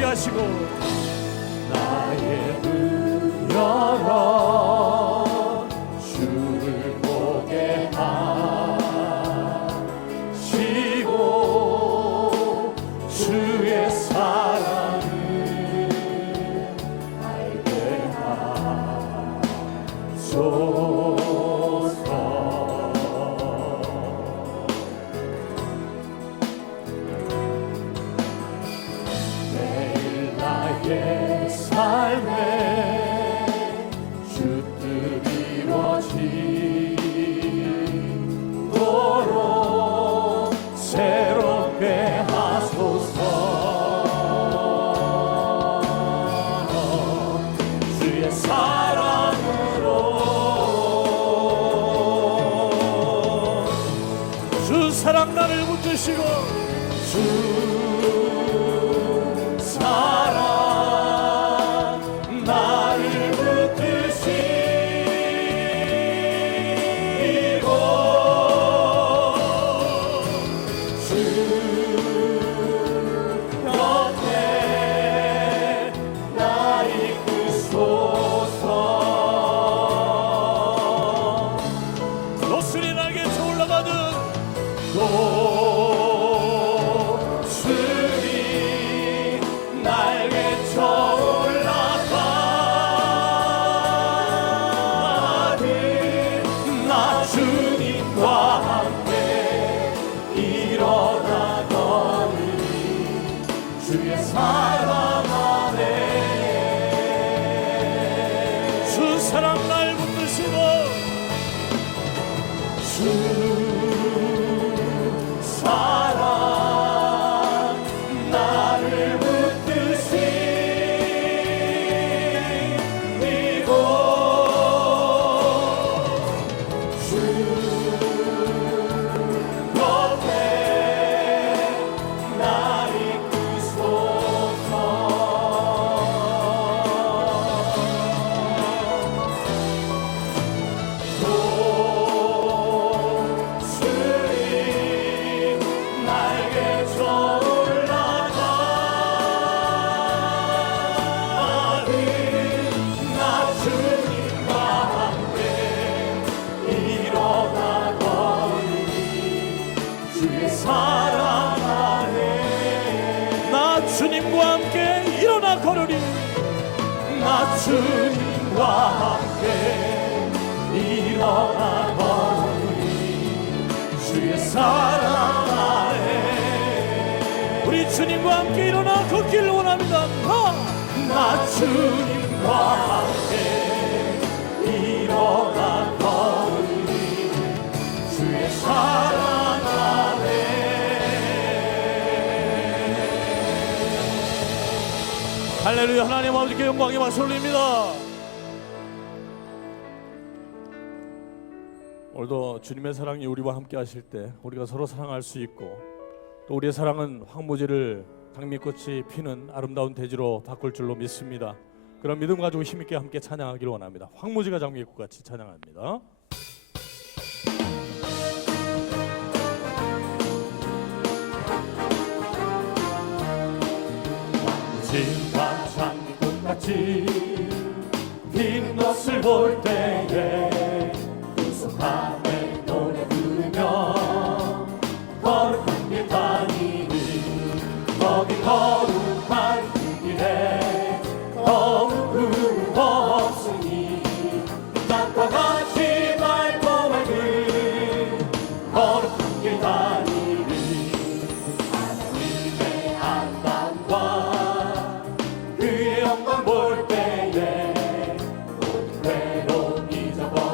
보게 하시고 나의 눈 열어 주를 보게 하시고 주의 사랑을 알게 하소서. 매일 나의 삶에 주 뜻이 이루어지도록 새롭게 하소서. 주의 사랑으로 주 사랑 나를 붙드시고 주 사랑 나를 붙드시고 주 곁에 나 이끄소서. 노슬이 날개 쳐 올라가는 노슬이 날개쳐 올라가는 나 주님과 함께 일어나거니 주의 사랑 안에 주 사랑 날 붙드시고 주 사랑 나를 붙드시고 주 곁에 나 이끄소서. 노슬이 날개쳐 올라가는 나 주님과 함께 일어나거니 주의 사랑 안에 나 주님과 함께 일어나 걸으리. 나 주님과 함께 일어나거니 주의 사랑 안에 우리 주님과 함께 일어나 걷기를 원합니다. 나 주님과 함께 일어나거니 주의 사랑 안에. 할렐루야. 하나님 아버지께 영광의 박수 올립니다. 오늘도 주님의 사랑이 우리와 함께 하실 때 우리가 서로 사랑할 수 있고 또 우리의 사랑은 황무지를 장미꽃이 피는 아름다운 대지로 바꿀 줄로 믿습니다. 그런 믿음 가지고 힘있게 함께 찬양하기를 원합니다. 황무지가 장미꽃같이 찬양합니다. 진과 장미꽃같이 피는 것을 볼 때에 구속함의 노래 부르며 거룩한 길 다니니 거기 거룩한 그 길에 더욱 그 없으니 땅과 같이 맑고 맑은 거룩한 길 다니니 하나님의 아름다움과 그의 영광 볼 때에 모든 괴로움 잊어버리고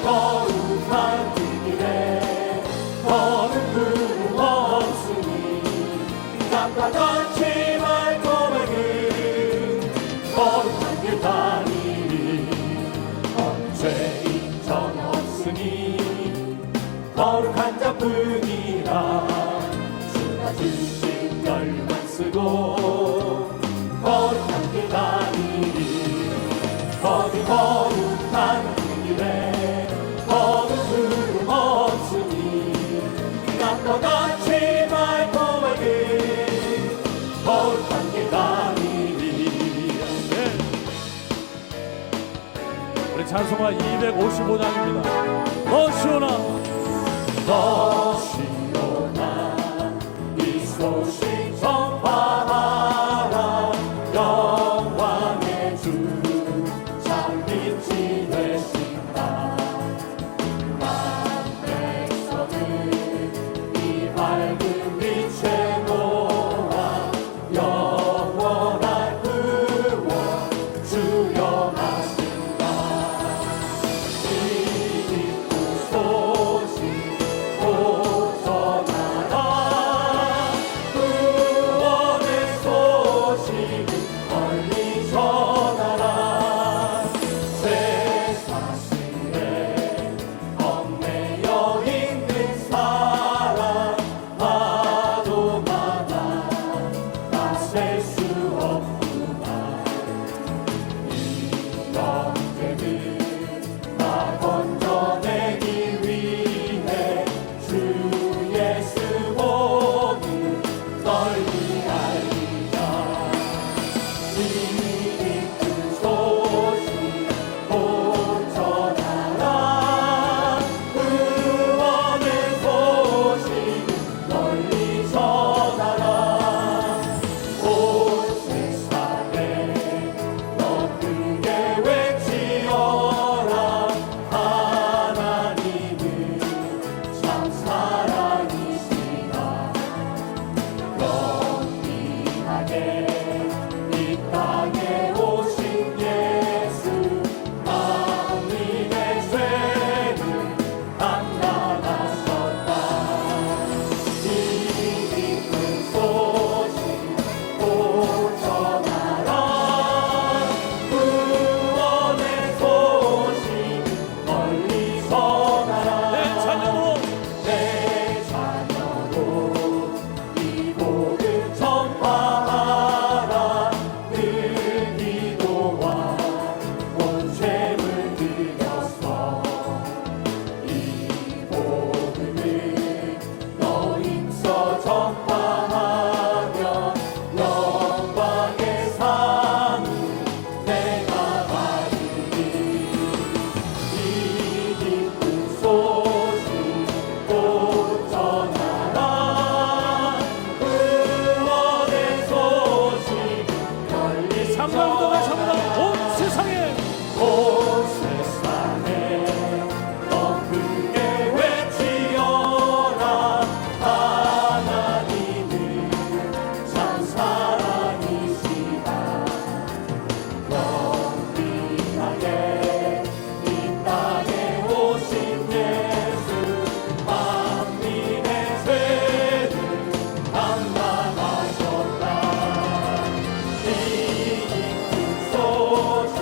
거룩한 그 길에 더는 구름 없으니 땅과 같이 말고백은 거룩한 길 다니리 언제 인정 없으니 거룩한 자뿐이라 주가 주신 열만 쓰고 거룩한 길 다니리 거기 거룩한 그 길에 거룩 구름 없으니 땅과 같이 말고백은 거룩한 길 다니리. 우리 찬송가 255장입니다. 너 시온아, 너 시온아 이 소식 전파하라 영광의 주 참 빛이 되신다 만백성을 이 밝은 빛에 모아 영원한 구원 주영하신다 이 기쁜 소식 곧 전하라 구원의 소식을 널리 전하라 새 사슬에 얽매여 있는 사람 파도마다 다 셀 수 없구나 이 영재는 나 건져내기 위해 주 예수 오늘 널리 알리자 이 기쁜 소식 곧 전하라 구원의 소식을 널리 전하라 온 세상에 너 크게 외치어라 하나님은 참 사랑이시다 영리하게 이 땅에 오신 예수 만민의 죄를 담당하셨다 이 기쁜 소식 곧 전하라 구원의 소식을 널리 전하라 내 자녀도 내 자녀도 이 복을 전파하라 늘 기도와 온 죄물 드려서 이 복음을 너 힘써 전파하며 영광의 상을 내가 받으리 이 기쁜 소식 곧 전하라 구원의 소식을 널리 상당도가 전하라 온 세상에. 온 세상에 더 크게 외치어라 하나님은 참 사랑이시다 영리하게 이 땅에 오신 예수 만민의 죄를 담당하셨다 이 기쁜 소식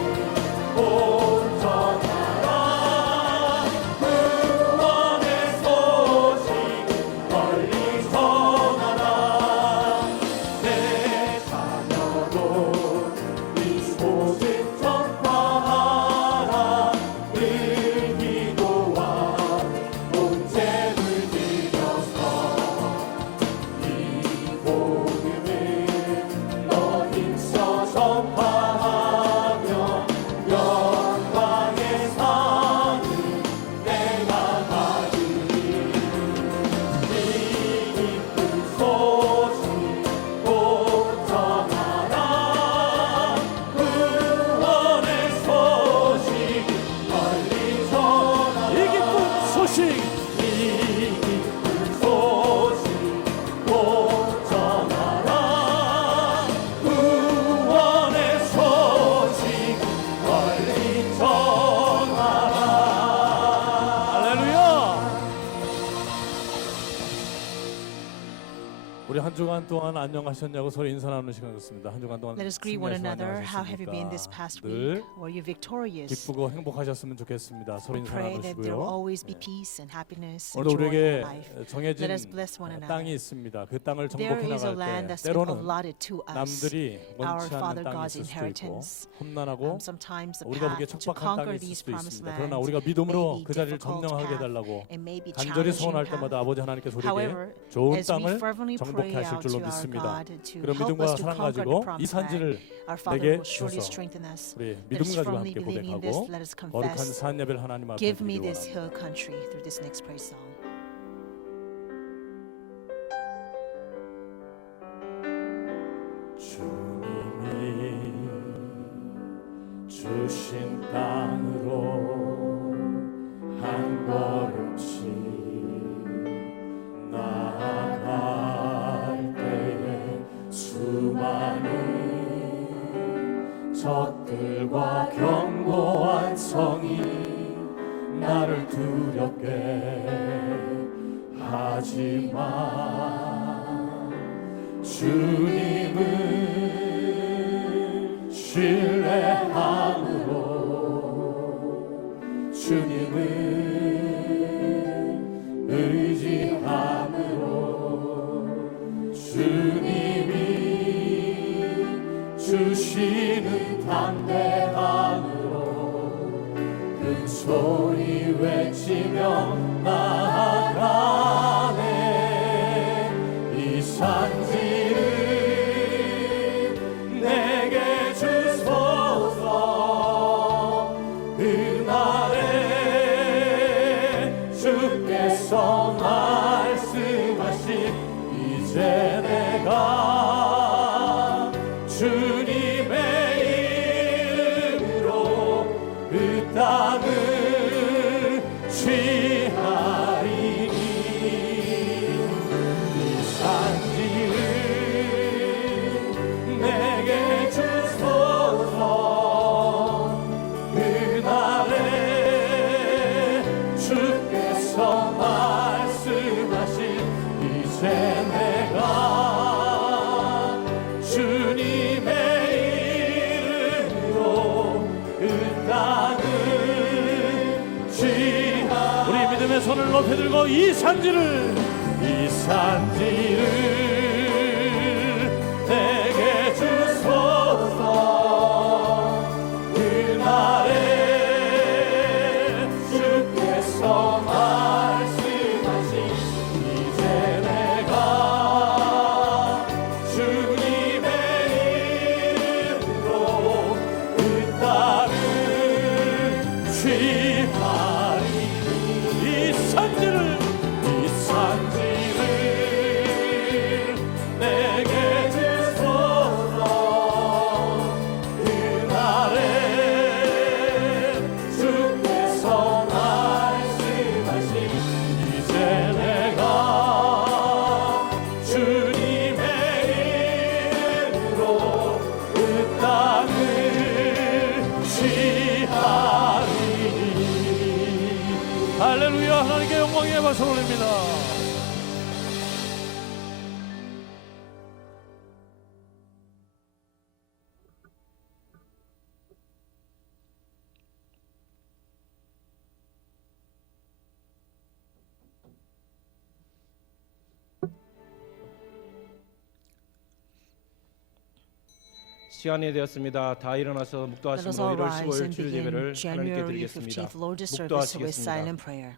곧 전하라 구원의 소식을 널리 전하라 내 자녀도 이 소식 전파하라 늘 기도와 온 죄물 드려서 이 복음을 너 힘써 전파하며 영광의 상을 내가 받으리 이 기쁜 소식 곧 전하라 구원의 소식을 널리 전하라 이 기쁜 소식 이 기쁜 소식 곧 전하라 구원의 소식을 널리 전하라 우리 한 주간 동안 안녕하셨냐고 서로 인사 나누는 시간 같습니다. 한 주간 동안 Let us greet one 승리하시고 another. How have you been this past 늘 week? Were you victorious? 기쁘고 행복하셨으면 좋겠습니다. 서로 We 인사 pray that there will 나누시고요. always be peace and happiness and 오늘 joy in your 우리에게 life. 정해진 Let us bless one another. 땅이 있습니다. 그 땅을 There 정복해 is a 나갈 land 때 that's been 때로는 allotted to us. 남들이 Our 원치 Father 않는 땅이 God's 있을 수도 있고 inheritance. 험난하고 Sometimes the 우리가 보기에 path to 척박한 conquer 땅이 있을 these 수도 promised 있습니다. 그러나 lands 우리가 may 믿음으로 be 그 자리를 difficult 점령하게 path. 해달라고 It may be 간절히 challenging 소원할 path. 때마다 아버지 하나님께서 우리에게 However, 좋은 as we 땅을 fervently 정복해 pray 하실 out 줄로 to our 믿습니다. God to 그런 help 믿음과 us to 사랑 conquer the 가지고 이 promised 산지를 land, our Father 내게 will surely 주셔서 strengthen us. 우리 Let 믿음 us 가지고 firmly 함께 believe in this. 고백하고 Let us 거룩한 confess. 산 예배를 하나님 앞에 Give me 드리기 this 원합니다. hill country through this next praise song. 주님이 주신 땅으로 한 걸음씩 나아갈 때에 수많은 적들과 견고한 성이 나를 두렵게 하지만 주님을 신뢰함으로 주님을 의지함으로 주님이 주시는 담대함으로 큰 소리 외치며 나아가네. 이 산지를 내게 주소서. 그날에 주께서 말씀하신 이제 내가 주님의 이름으로 그 땅을 취하리니. 이 산지를 내게 주소서. 그날에 주께서 말씀하신 이제 내가 주님의 이름으로 그 땅을 취하. 우리 믿음의 손을 높이 들고 이 산지를 내게 주소서. 그날에 주께서 말씀하신 이제 내가 주님의 이름으로 그 땅을 취하리니. 이 산지를 내게 주소서. 그날에 주께서 말씀하신 이제 내가 주님의 이름으로 그 땅을 취하리니. 할렐루야. 하나님께 영광의 박수 올립니다. 시간이 되었습니다. 다 일어나서 Let us 묵도하시므로 all 1월 rise 15일 and 주일 begin 예배를 하나님께 January 드리겠습니다. 15th Lord's service with 묵도하시겠습니다. silent prayer.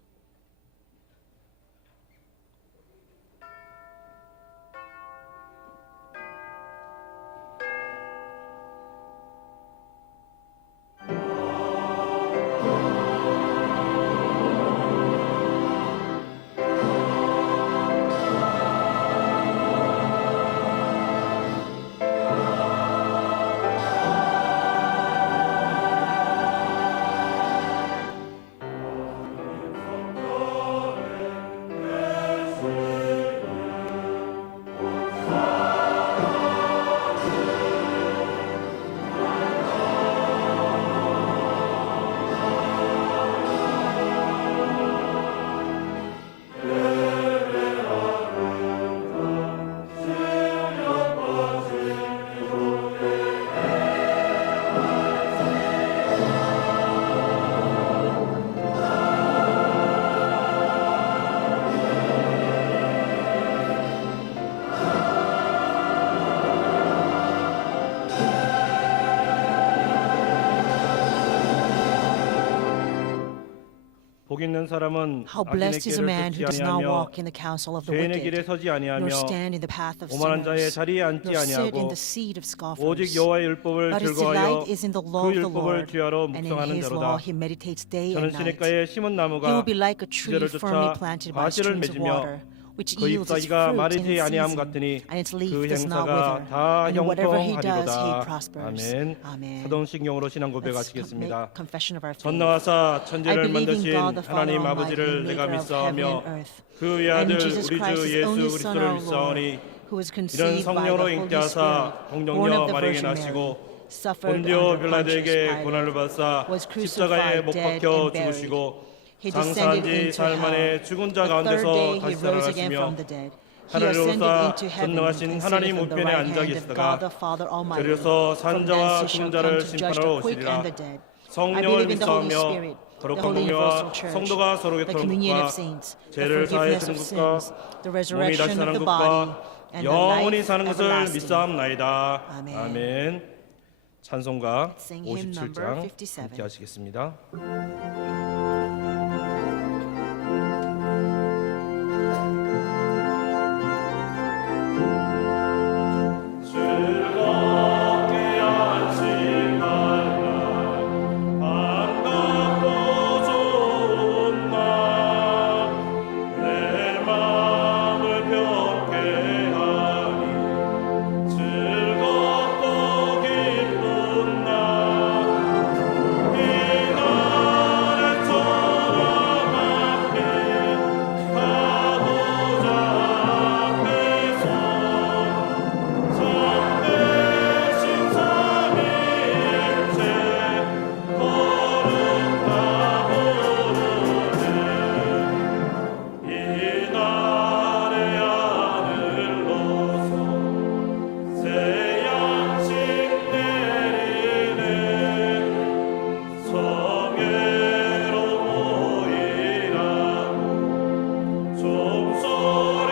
복 있는 사람은 How 악인의 blessed is a man 길을 who 걷지 does not 아니하며 walk in the counsel of the 죄인의 길에 wicked, 서지 아니하며 nor stand in the path of 오만한 자의 sinners, 자리에 앉지 nor sit in 아니하고 the seat of 오직 scoffers. 여호와의 율법을 But his 즐거워하여 delight is in the law 그 of the 율법을 Lord, 주야로 and in 묵상하는 his 자로다. law he meditates day 저는 and night. 시냇가에 심은 He 나무가 will be like a tree 지혜를 firmly 쫓아 planted by 과실을 streams of 맺으며 water, which 그 yields its 잎사귀가 fruit in 마르지 its 아니함 season, 같으니 and its leaf 그 does not 행사가 wither. 다 And whatever he does, he 형통하리로다. prospers. 아멘. Amen. 사도신경으로 신앙 Let's 고백하시겠습니다. make confession of our faith. 전능하사 I 천지를 believe in 만드신 God the Father 하나님 Almighty, 아버지를 내가 maker of heaven 믿사오며 and earth, 그 외아들 and Jesus 우리 Christ, 주 his 예수 only Son, 그리스도를 our Lord, 믿사오니 who was 이런 conceived by the 성령으로 Holy 잉태하사 Spirit, born 동정녀 of the 마리아에게 Virgin Mary, 나시고 suffered 본디오 under Pontius 빌라도에게 Pilate, 고난을 받사 was 십자가에 crucified, 못 dead, 박혀 and buried. 죽으시고 He 장사한 descended 지 into 사흘 만에 hell. 죽은 자 The third 가운데서 day he 다시 rose again 살아나시며 from the dead. He 하늘로사 ascended into heaven 전능하신 and 하나님 sitteth on the 우편에 right 앉아 hand of 계시다가 God the Father Almighty. 그리고서 From 산자와 thence he 죽은 shall 자를 come to judge 심판하러 the quick 오시리라. and the dead. I 성령을 believe in the Holy 믿사오며 Spirit, the 거룩한 Holy 공유와 Universal Church, 성도가 서로 the communion 교통과 of saints, the 죄를 사하여 forgiveness 주는 of 것과 sins, the 몸이 다시 resurrection 사는 of the body, 것과 and the 영원히 life 사는 것을 everlasting. 믿사옵나이다. 아멘. 아멘. 찬송가 Sing hymn number 57장 57. 함께 하시겠습니다. 즐겁게 안식할 날 반갑고 좋은 날내 마음을 평게 하니 즐겁고 기쁜 날 이 날의 처럼 앞에 가보자 앞에서 참되신 삼위일체 거룩하 부르네 이 날의 하늘로서 새 양식 내리네 성회로 모이라고 종소리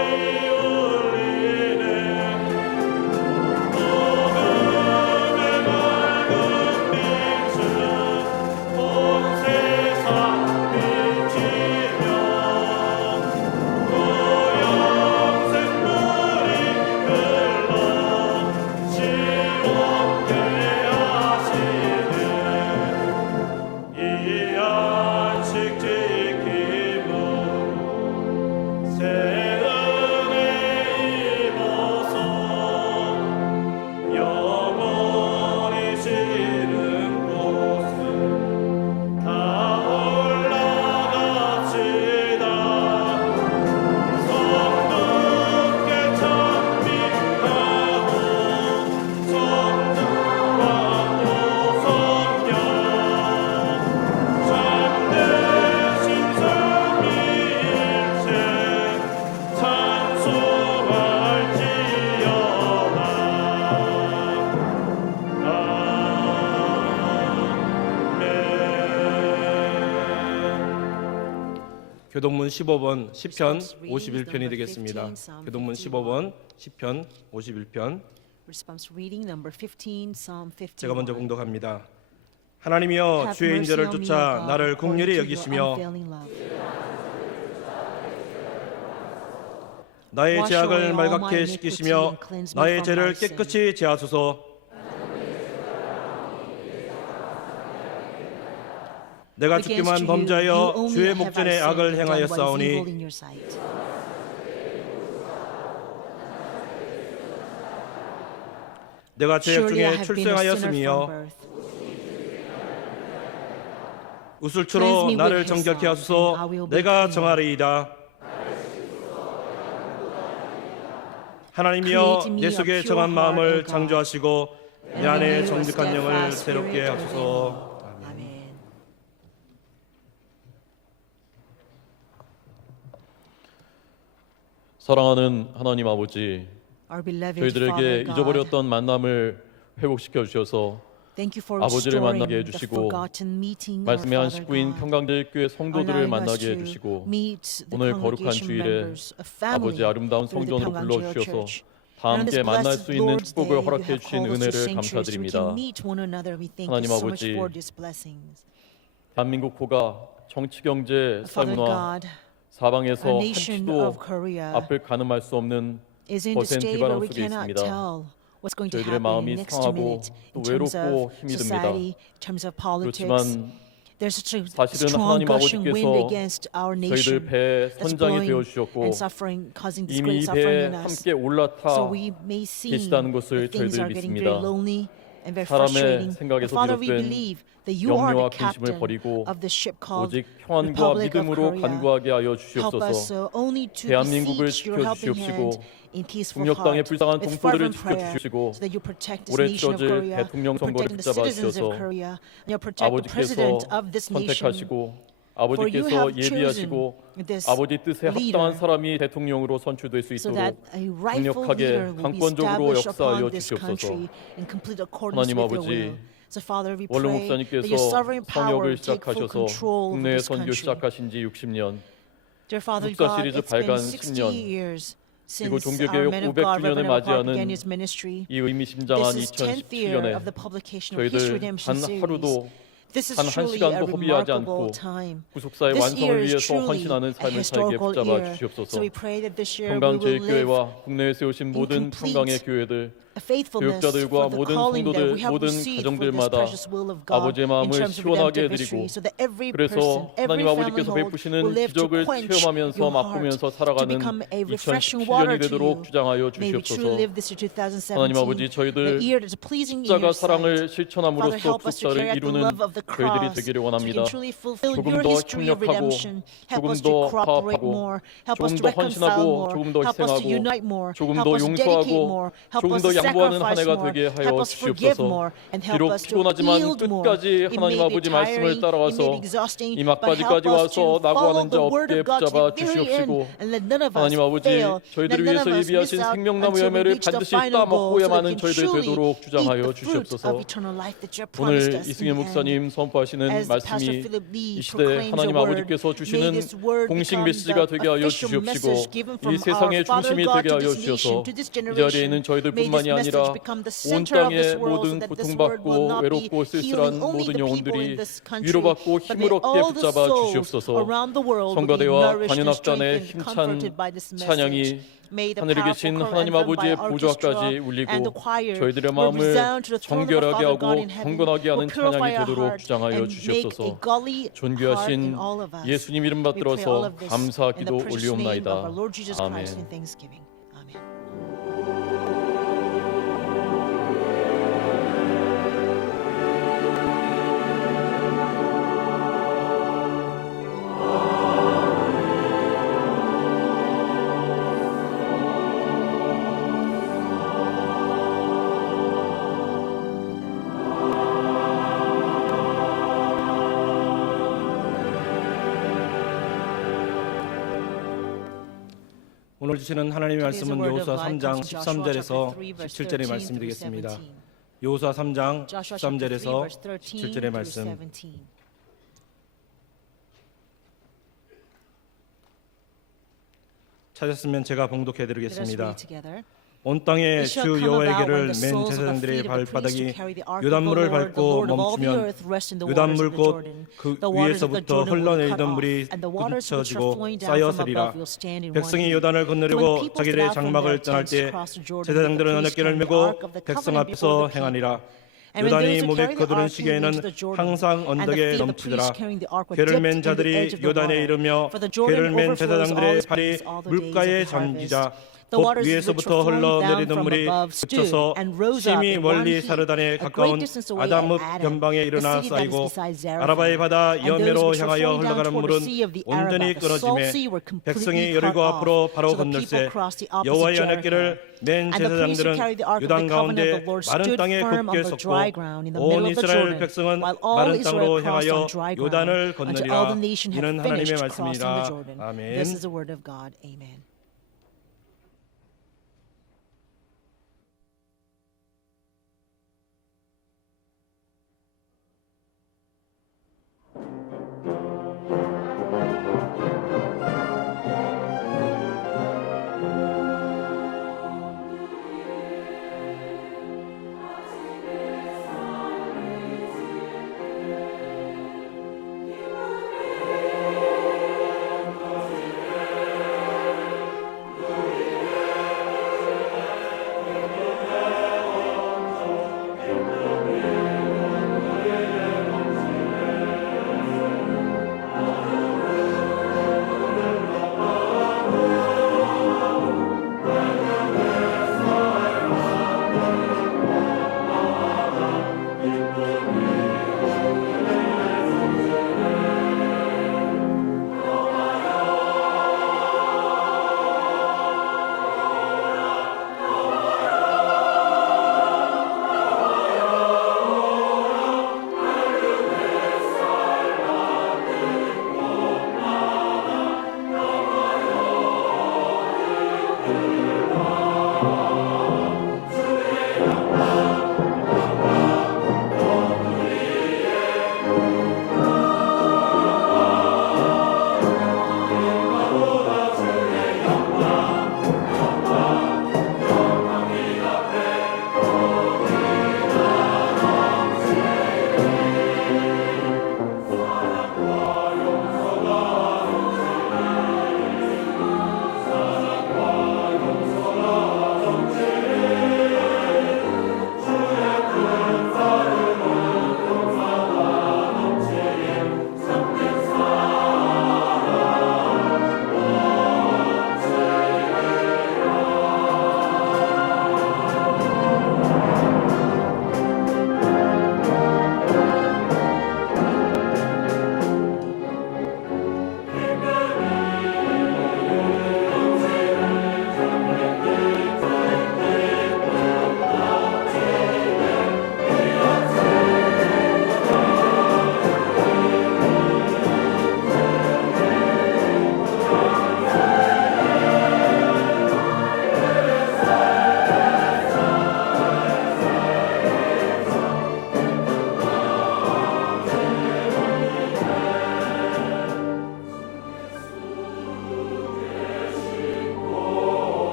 울리네 복음의 맑은 빛은 온 세상 비치며 또 영생물이 흘러 시원케 하시네 이 안식 지킴으로 새 은혜 입어서 영원히 지는 곳에 다 올라갑시다 성도께 찬미하고 성자와 또 성령 참되신 삼위일체 찬송할지어다. 교동문 15번 시편 51편이 되겠습니다. 교동문 15번 시편 51편 Response reading number 15, Psalm 51. 제가 먼저 공독합니다. 하나님이여 Have 주의 mercy 인자를 on me, 쫓아 O God, 나를 according 긍휼히 to your 여기시며 unfailing love. 나의 Wash away 죄악을 all 말갛게 my 씻기시며 iniquity and cleanse me 나의 from 죄를 my sin. 깨끗이 제하소서. 내가 Against 죽기만 you, 범죄하여 you only 주의 have I 목전에 sinned 악을 and done what is 행하였사오니 evil in your sight. 내가 죄악 Surely I 중에 have been a sinner from 출생하였으며 birth. 우슬초로 Cleanse me 나를 with 정결케 hyssop, 하소서. and I will be 내가 clean. 정하리이다. 하나님이여 Create me 내 a 속에 pure 정한 heart, 마음을 O God, 창조하시고 내 and 안에 renew a 정직한 영을 steadfast 새롭게 spirit 하소서. within me. 아멘. 사랑하는 하나님 아버지, Our beloved 저희들에게 Father God, 잊어버렸던 만남을 회복시켜 주셔서 thank you for 아버지를 restoring 만나게 the 해주시고 forgotten meeting, our 말씀의 한 Father 식구인 God, 평강제일교회 성도들을 allowing us 만나게 to 해주시고 meet the 오늘 거룩한 congregation 주일에 members, a family, 아버지 아름다운 through the 성전으로 평강제일 불러주셔서 Church. 다 And on 함께 this 만날 blessed 수 있는 Lord's Day, 축복을 you 허락해 have 주신 called us to 은혜를 sanctuary so we 감사드립니다. can meet one another. We thank you 하나님 so much 아버지, for these blessings. 대한민국 호가 정치, 경제, Father 사회문화 God, 사방에서 our nation of 한치도 Korea 앞을 가늠할 수 없는 is in a 거센 state where 비바람 we 속에 cannot 있습니다. tell what's going to 저희들의 happen 마음이 next 상하고 minute 또 in terms 외롭고 of 힘이 듭니다. society, in terms of politics. 그렇지만 There's such a 사실은 strong 하나님 gushing wind 아버지께서 against our 저희들 nation 배에 that's 선장이 blowing 되어 주셨고 and suffering, causing this 이미 이 great suffering 배에 in us. 함께 올라타 So we may seem 계시다는 것을 that things 저희들 are getting 믿습니다. very lonely and very 사람의 frustrating. But 생각에서 Father, we 비롯된 believe that you are 염려와 the 근심을 captain 버리고 of the ship called 오직 평안과 Republic of 믿음으로 Korea. 간구하게 하여 Help us 주시옵소서. only to 대한민국을 beseech your helping hand 지켜주시옵시고 in peaceful 북녘 땅의 heart, 불쌍한 with 동포들을 fervent prayer, 지켜주시고 so that you protect this 올해 nation of 치러질 Korea, 대통령 선거를 protecting the 붙잡아 citizens 주셔서 of Korea, and you protect the 아버지께서 president of this nation. 선택하시고 For you 아버지께서 have 예비하시고 chosen this 아버지 뜻에 leader 합당한 사람이 대통령으로 선출될 수 so 있도록 that a rightful 강력하게 leader will be 강권적으로 established 역사하여 upon this 주시옵소서. country in complete accordance 하나님 with your 아버지, will. So Father, we 원로 pray that 목사님께서 your sovereign power 성역을 take full 시작하셔서 control of 국내 this 선교 country. 시작하신 지 60년, Dear Father 육사 God, 시리즈 it's been 발간 60 10년, years 그리고 since 종교개혁 our man of God, 500주년을 Reverend Park began 맞이하는 his ministry. 이 의미심장한 This is 10th year 2017년에 of the publication of His 저희들 Redemption 단 series. 하루도 This is 단 한 truly a 시간도 허비하지 remarkable 않고 time. 구속사의 This year 완성을 is 위해서 truly 헌신하는 a 삶을 살게 historical 붙잡아 year. 주시옵소서. So we pray that this year we will live 평강제일교회와 국내에 세우신 모든 complete 평강의 교회들, a faithfulness 교육자들과 for the 모든 calling that 성도들, we have 모든 received for this 가정들마다 precious will of God 아버지의 in 마음을 terms of 시원하게 redemptive 해드리고 victory, so that every 그래서 person, every 하나님 family 아버지께서 hold 베푸시는 will live to 기적을 quench 체험하면서 your heart, 맛보면서 to 살아가는 become a refreshing water 2017년이 to 되도록 you. 주장하여 May we truly 주시옵소서. live this year 하나님 아버지, 2017, 저희들 the year that's pleasing in 십자가 your 사랑을 sight. Father, 실천함으로써 help us to 국사를 carry out the 이루는 love of the 저희들이 cross, 되기를 so we 원합니다. can truly fulfill 조금 your 더 history of 협력하고, redemption. Help 조금 us 더 to cooperate 화합하고, more. Help 조금 us to 더 reconcile 헌신하고, more. 조금 더 Help us to 희생하고, unite more. 조금 Help 더 us to dedicate 용서하고, more. Help 조금 us 더 to 양보하는 한 sacrifice 해가 more. 되게 하여 Help us forgive 주시옵소서. more. And help 비록 us to 피곤하지만 yield more. 끝까지 It 하나님 may be 아버지 말씀을 tiring, it may be 따라가서 exhausting, 이 but help 막바지까지 us 와서 to 나고 follow 하는 자 the word 없게 of God to 붙잡아 the very end, 주시옵시고 and let none of us 하나님 아버지, fail. 저희들을 Let none 위해서 of us 예비하신 miss out 생명나무 until we 열매를 reach the 반드시 final goal, 따먹고야 so that 마는 we can 저희들 truly 되도록 eat 주장하여 the fruit 주시옵소서. of eternal life that you have promised 오늘 us in 이승현 the end. 목사님 선포하시는 As Pastor 말씀이 Philip Lee 이 시대 proclaims 하나님 your word, 아버지께서 may 주시는 this word 공식 become 메시지가 the 되게 하여 official message 주시옵시고 given 이 from 세상의 our Father 중심이 God 되게 to 하여 this nation, 주셔서 to this 이 자리에 generation. 있는 May this 저희들뿐만이 message 아니라 become the 온 center of this 땅의 world, so 모든 that this word will 고통받고 not be 외롭고 healing 쓸쓸한 only 모든 the people in 영혼들이 this country, 위로받고 but may 힘을 얻게 all the 붙잡아 souls 주시옵소서. around the world will be 성가대와 nourished and 관현악단의 strengthened, 힘찬 comforted by this message. 찬양이 May the 하늘에 powerful 계신 choral 하나님 anthem by 아버지의 orchestra 보좌까지 울리고 and the choir 저희들의 will 마음을 resound to the throne of our 정결하게 Father God 하고 in heaven, 경건하게 하는 will purify 찬양이 our 되도록 heart 주장하여 and make a 주시옵소서. godly heart in 존귀하신 all of us. 예수님 이름 We pray all 받들어서 of this 감사 in the 기도 precious name of 올리옵나이다. our Lord Jesus Christ in 아멘. thanksgiving. Amen. 오늘 주시는 하나님의 Today's 말씀은 word of 여호수아 God 3장 comes from Joshua 13절에서 chapter 3, verse 17절의 13 말씀이 through 되겠습니다. 17. 여호수아 3장 Joshua chapter 3, 13절에서 verse 13 17절의 through 말씀. 17. 찾았으면 제가 Let 봉독해 us 드리겠습니다. read together. 온 땅에 It shall 주 come 여호와의 about 길을 when the 맨 soles of the 제사장들의 feet of the priests 발바닥이 who carry the ark of the 요단물을 Lord, the 밟고 Lord of all the 멈추면 earth, rest in the waters 요단물 of the 곧 Jordan. 그 The waters of the 위에서부터 Jordan will be cut 흘러내리던 off, 물이 and the waters which are 부딪혀지고 flowing down from 쌓여서리라. above will stand in one 백성이 heap. 요단을 So when 건너려고 the people 자기들의 stood out from 장막을 their 떠날 tents 때 across the Jordan, 제사장들은 the 언약궤를 priests 메고 carried the ark of the 백성 covenant 앞에서 before the people. 행하니라. And when 요단이 those who 몸에 carried the 거두는 ark came 시계에는 into the Jordan, 항상 and the 언덕에 feet of the 넘치더라. priests carrying the ark were 궤를 dipped 맨 in the edge 자들이 of the 요단에 water. 이르며 For the 궤를 Jordan 맨 overflows all 제사장들의 its 발이 banks all the days 물가에 of the harvest. 잠기자 The 곧 waters which 위에서부터 were flowing down 흘러내리는 from 물이 above stood 그쳐서 and rose up 심히 in one 멀리 heap, 사르단에 a great 가까운 distance away 아담읍 at Adam, 변방에 the 일어나 city that is 쌓이고 beside Zarephath. 아라바의 바다 And those 여매로 which were 향하여 flowing down 흘러가는 toward 물은 the sea of the 온전히 Arabah, the salt 끊어지매 sea were completely 백성이 cut 여리고 off. 앞으로 바로 So the people 건널세 crossed the opposite 여호와의 Jericho. 언약궤를 맨 And the priests who 제사장들은 carried the ark of 요단 the covenant 가운데 of the Lord 마른 stood 땅에 firm on 굳게 the 섰고 dry ground in the 온 middle of the 이스라엘 Jordan, 백성은 while all 마른 Israel 땅으로 crossed 향하여 on dry ground, 요단을 until all 건너리라. the nation had 이는 하나님의 finished crossing the 말씀이라. Jordan. 아멘. This is the word of God. Amen.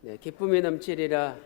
네, 기쁨이 넘치리라.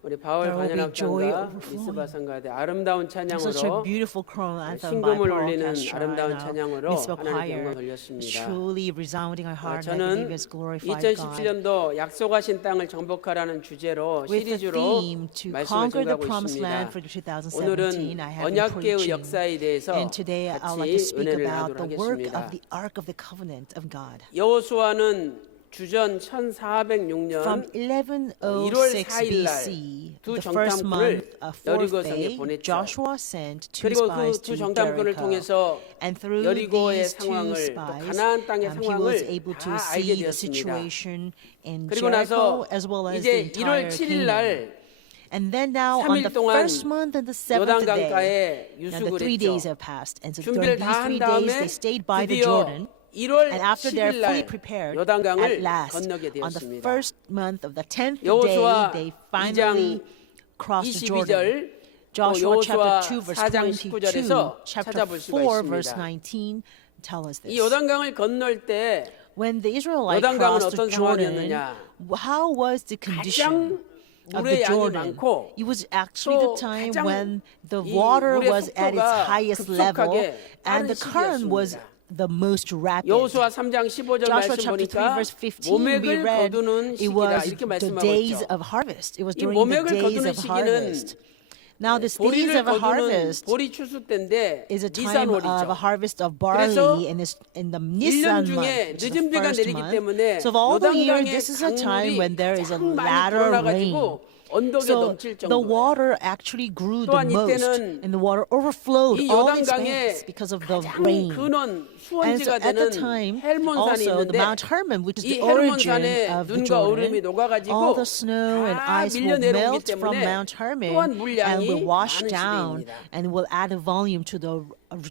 우리 바울 There will be joy 관현악단과 overflowing. 미스바 성가대 아름다운 Such a 찬양으로 beautiful choral anthem by 신금을 Paul 올리는 Orchestra 아름다운 and 찬양으로 Mitzvah 하나님께 Choir. 영광 돌렸습니다. Truly resounding our heart that 저는 believers glorified God. 2017년도 약속하신 땅을 정복하라는 주제로 With the 시리즈로 theme to 말씀을 conquer the 전하고 promised land 있습니다. for 2017, 오늘은 I have been 언약궤의 preaching. 역사에 대해서 And today I'd like to 같이 speak 은혜를 about 나누도록 the work 하겠습니다. of the Ark of the Covenant of God. 여호수아는 주전 1406년 From 1월 1106 4일 날 BC, 두 the first 정탐꾼을 month of 여리고 fourth 성에 day, 보냈죠. Joshua sent two 그리고 그 spies 두 to 정탐꾼을 Jericho. 통해서 And through 여리고의 these two 상황을 또 spies, 가나안 땅의 he was 상황을 able to 다 알게 see the 되었습니다. situation in 그리고 Jericho 나서 as well as 이제 the 1월 entire 7일 Canaan. 날 And then now on 3일 the 동안 first month and the seventh day, 요단강가에 now the 유숙을 3 days 했죠. have passed. And so 준비를 during 다 한 these 3 days, 다음에 they stayed by the 드디어 Jordan. 1월 And after they're 10일 fully 날 prepared, at 요단강을 last, 건너게 on the 되었습니다. first month of the 10th 여호수아 day, they 2장 finally crossed the Jordan. 22절 또 Joshua chapter 여호수아 2 verse 4장 22, 19절에서 chapter 찾아볼 수가 4 verse 있습니다. 19 tell us 이 this. 요단강을 건널 때 When the Israelites 요단강은 crossed the 어떤 Jordan, 상황이었느냐? how was the condition of 물의 the 양이 Jordan? 많고 It was actually the 또 time 가장 when the 이 water 물의 was at its 속도가 highest level 급속하게 and 빠른 the current was 시기였습니다. the most rapid. 여호수아 3장 15절 Joshua 말씀 chapter 3 보니까 verse 15 we 모맥을 read 거두는 it 시기다 was 이렇게 the 말씀하고 days 있죠. of harvest. It was 이 during the 모맥을 days 거두는 of harvest. 시기는 Now this days 보리를 of a 거두는 harvest 보리 추수 때인데 is a time of a 니산월이죠. harvest of 그래서 barley in the 1년 Nisan 중에 month, which is the 늦은 비가 first 내리기 month. 때문에 So of all the year, 요단강의 this is a time 강물이 when there is a 가장 많이 latter rain. 불어나가지고 언덕에 So 넘칠 the 정도예요. water actually grew the 또한 most, 이때는 and the water overflowed 이 all its 요단강의 banks because of the 가장 rain. 근원 And so 수원지가 at the 되는 time, 헬몬산이 also the 있는데 Mount Hermon, which is 이 the origin 헬몬산에 of the 눈과 얼음이 Jordan, 녹아가지고 all the snow and 다 ice 밀려 will 내려오기 melt from 때문에 Mount Hermon 또한 and 물량이 will wash 많은 down 시대입니다. and will add a volume to the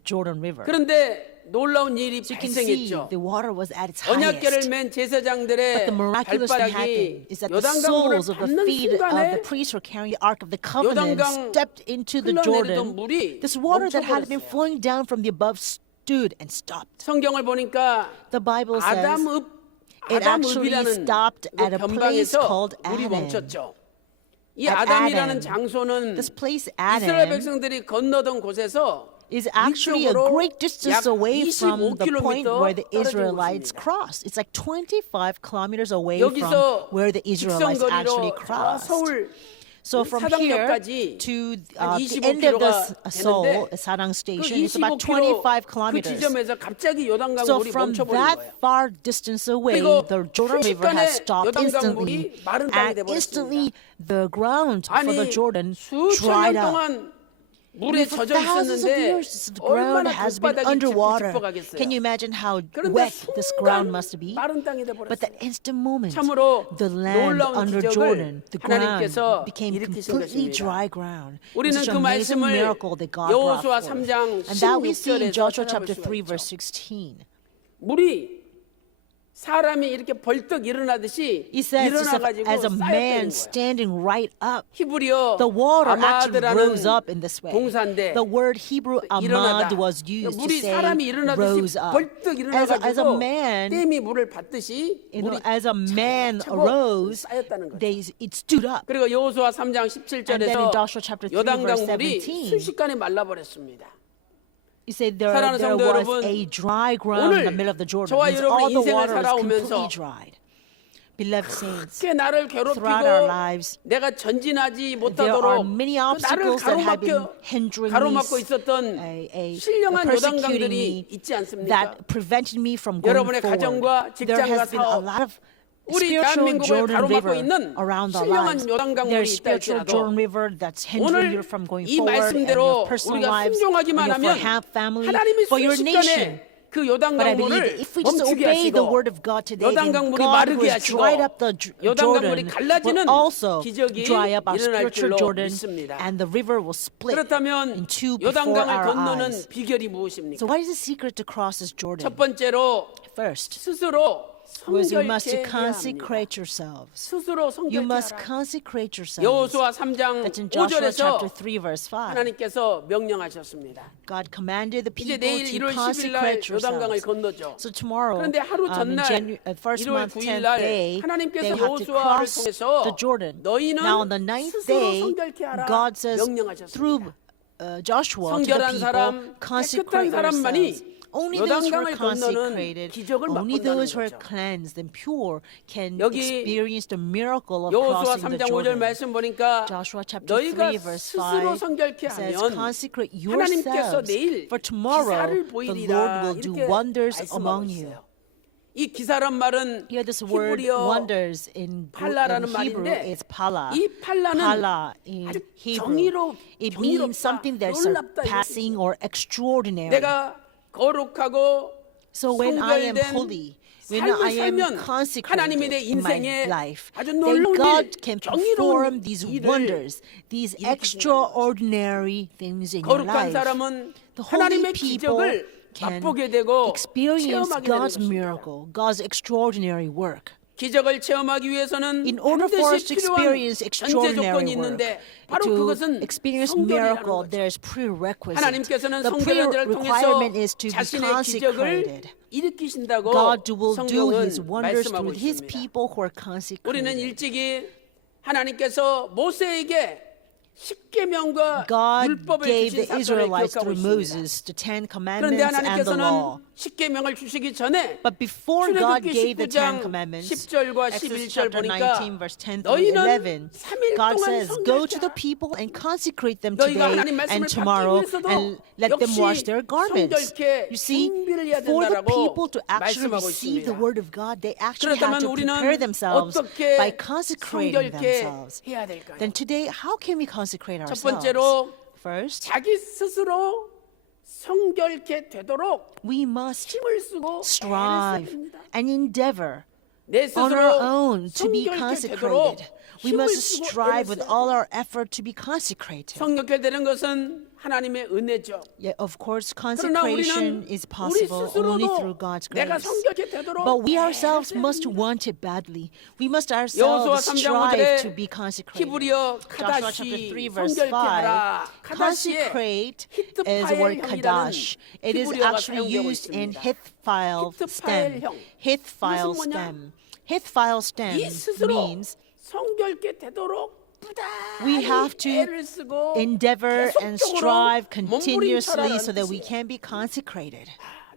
Jordan River. 그런데 놀라운 일이 So you can see 발생했죠. the water was at its 언약궤를 highest. 맨 But 제사장들의 the miraculous thing happened 발바닥이 is that the 요단강 물을 soles of the 밟는 feet of the 순간에 priests who are carrying the Ark of the Covenant 요단강 stepped into the 흘러내리던 Jordan. 물이 This water that had been 멈춰버렸어요. flowing down from the above stood and stopped. 성경을 보니까 The Bible says it actually 아담읍이라는 stopped at a place 변방에서 called 물이 Adam. 멈췄죠. 이 At 아담이라는 Adam. 장소는 This place 이스라엘 Adam 백성들이 건너던 곳에서 is actually a 위쪽으로 great distance 약 away from the point 25km where the 떨어진 Israelites 곳입니다. crossed. It's like 25 kilometers away 여기서 from where the Israelites actually 직선거리로 저 crossed. 서울 So from here 사당역까지 to 한 the end of 25km가 the Seoul 되는데 Sarang 그 station, it's about 25km 25 그 kilometers. 지점에서 갑자기 요단강 So 물이 from 멈춰버린 that 거예요. far distance away, 그리고 the Jordan River 순식간에 has stopped 요단강 instantly, 물이 마른 땅이 and 돼버렸습니다. instantly the ground for the 아니 Jordan 수천 dried 년 up. 동안 물에 For 젖어 thousands of 있었는데 years, the ground 얼마나 has been 길바닥이 underwater. 짚어가겠어요. Can you imagine how 그런데 wet this ground 순간 must be? 마른 땅이 But that 돼버렸어요. instant moment, 참으로 the land 놀라운 under 기적을 Jordan, the ground 하나님께서 became 일으키신 completely 것입니다. dry ground. It 우리는 was such 그 an amazing 말씀을 miracle that God brought 여호수아 forth. 3장 And that we see in 16절에서 Joshua 찾아볼 chapter 수가 3, 있죠. verse 16. 물이 사람이 이렇게 벌떡 일어나듯이 He says, 일어나가지고 as a man 쌓였다는 거예요. standing right up, 히브리어 the water actually 아마드라는 rose up in this way. 동사인데 The word Hebrew 일어나다. amad was used to 물이 say 사람이 일어나듯이 rose up. 벌떡 As a 일어나가지고 man, 댐이 물을 받듯이 물이 as a man 차고 arose, 쌓였다는 거죠. it stood up. 그리고 여호수아 3장 And then in 17절에서 Joshua chapter 3, 요단강 verse 물이 17, 순식간에 말라버렸습니다. he said there 사랑하는 성도 was 여러분, a dry ground in the middle of the Jordan. 저와 Means 여러분의 all the 인생을 water was 살아오면서 completely dried. Beloved saints, 그렇게 나를 throughout our 괴롭히고 lives, 내가 전진하지 there are 못하도록 many 그 나를 obstacles that have been hindering me, 가로막고 있었던 신령한 persecuting 요단강들이 me, 있지 않습니까? that prevented me from going 여러분의 forward. 가정과 There 직장과 has been a 사업, lot of 우리 spiritual 대한민국을 Jordan 가로막고 River 있는 around our 신령한 lives. 요단강물이 There's 있다 spiritual 할지라도 Jordan River that's hindering you 오늘 from going 이 forward in 말씀대로 your personal 우리가 lives, in 순종하기만 your 하면 family, 하나님이 for your nation. 순식간에 그 But I believe 요단강물을 that if we just 멈추게 obey the 하시고 word of God today, then 요단강물이 God 마르게 will 하시고 dry up the 요단강물이 Jordan, 갈라지는 will also 기적이 dry up our 일어날 spiritual 줄로 Jordan, 믿습니다. and the river will split 그렇다면 in two before 요단강을 our 건너는 eyes. 비결이 무엇입니까? So what is the secret to cross this Jordan? 첫 번째로 First, 스스로 was you must 성결케 해야 합니다. consecrate yourselves. 스스로 You must 성결케 하라. consecrate yourselves. 여호수아 3장 That's in Joshua 5절에서 chapter 3, verse 5. 하나님께서 명령하셨습니다. God commanded the 이제 people 내일 to 1월 10일 날 consecrate 요단강을 yourselves. 건너죠. So tomorrow, 그런데 하루 전날 first 1월 month 9일 10th 날 day, they 하나님께서 will have to 여호수아를 cross 통해서 the Jordan. 너희는 Now on the ninth 스스로 day, 성결케 하라 God says 명령하셨습니다. through Joshua to the 성결한 people, 사람, consecrate 깨끗한 사람만이 yourselves. Only those who are 요단강을 건너는 consecrated, 기적을 only those who are 맛본다는 거죠. cleansed and pure can 여기 experience the miracle of 여호수아 crossing the 3장 5절 Jordan. 말씀 보니까 Joshua chapter 너희가 3 verse 스스로 5 성결케 says, 하면 consecrate 하나님께서 yourselves, 내일 for tomorrow 기사를 the 보이리라 Lord will do 이렇게 wonders 말씀하고 among you. 있어요. 이 기사란 말은 Here this word 히브리어 wonders in 팔라라는 Hebrew 말인데 is pala. 이 팔라는 Pala in 아주 Hebrew. It 경이롭다, means something that's 놀랍다 이런 surpassing or extraordinary. 내가 거룩하고 So when I am 성별된 holy, when 삶을 I am 살면 하나님이 내 consecrated in my 인생에 life, 아주 then 놀라운 God 일, can 경이로운 perform these 일을 wonders, these 일으키신다는 extraordinary things in your 거룩한 life. 사람은 The holy 하나님의 people 기적을 can 맛보게 되고 experience 체험하게 되는 God's 것입니다. miracle, God's extraordinary work. 기적을 체험하기 위해서는 In order for us 반드시 to 필요한 experience 전제 extraordinary 조건이 work, 있는데 바로 to 그것은 experience 성결이라는 miracle, 거죠. there's prerequisite. 하나님께서는 The 성결자를 통해서 requirement is to be 자신의 consecrated. 기적을 일으키신다고 God will do His 성경은 wonders 말씀하고 through His 있습니다. people who are 우리는 consecrated. 일찍이 하나님께서 모세에게 십계명과 God 율법을 gave 주신 the 사건을 Israelites 기억하고 through 있습니다. Moses the Ten 그런데 Commandments and the 하나님께서는 law. 십계명을 주시기 전에 But before God 출애굽기 gave the Ten 19장 Commandments, 10절과 Exodus 11절 chapter 보니까 19, verse 10 through 너희는 11, 3일 God 동안 says, Go to 성결케 the 하라. people and consecrate them 너희가 today 하나님 말씀을 and 받기 tomorrow 위해서도 and let them wash 역시 their garments. 성결케 You see, 준비를 해야 for the 된다라고 people to actually 말씀하고 receive the 있습니다. word of God, they actually 그렇다면 had to 우리는 prepare themselves 어떻게 by consecrating 성결케 themselves. 해야 될까요? Then today, how can we consecrate 첫 ourselves? 번째로 First, 자기 스스로 성결케 되도록 we must 힘을 쓰고 애를 써야 strive 됩니다. and endeavor 내 on 스스로 our own to be 성결케 consecrated. 되도록 We 힘을 must 쓰고 애를 strive with 써야 all 돼요. our effort to be consecrated. 성결케 되는 것은 하나님의 은혜죠. Yeah, of course, 그러나 consecration 우리는 is 우리 possible only through 스스로도 God's 내가 grace. 성결케 되도록 But we 애를 ourselves 써야 must 됩니다. want it badly. We must 여호수아 ourselves 3장 strive to 5절에 be consecrated. 히브리어 Joshua chapter 3 카다시 verse 성결케 5, 하라. 카다시에 consecrate is the 히트파엘 word 형이라는 kadash. It is 히브리어가 actually 사용되고 used in 있습니다. Hithphile 히트파엘 stem. 형. Hithphile 이것은 뭐냐? stem. Hithphile stem 이 스스로 means 성결케 되도록 we have 부단히 to 애를 쓰고 endeavor and 계속적으로 strive continuously so that we 몸부림쳐라라는 can be consecrated.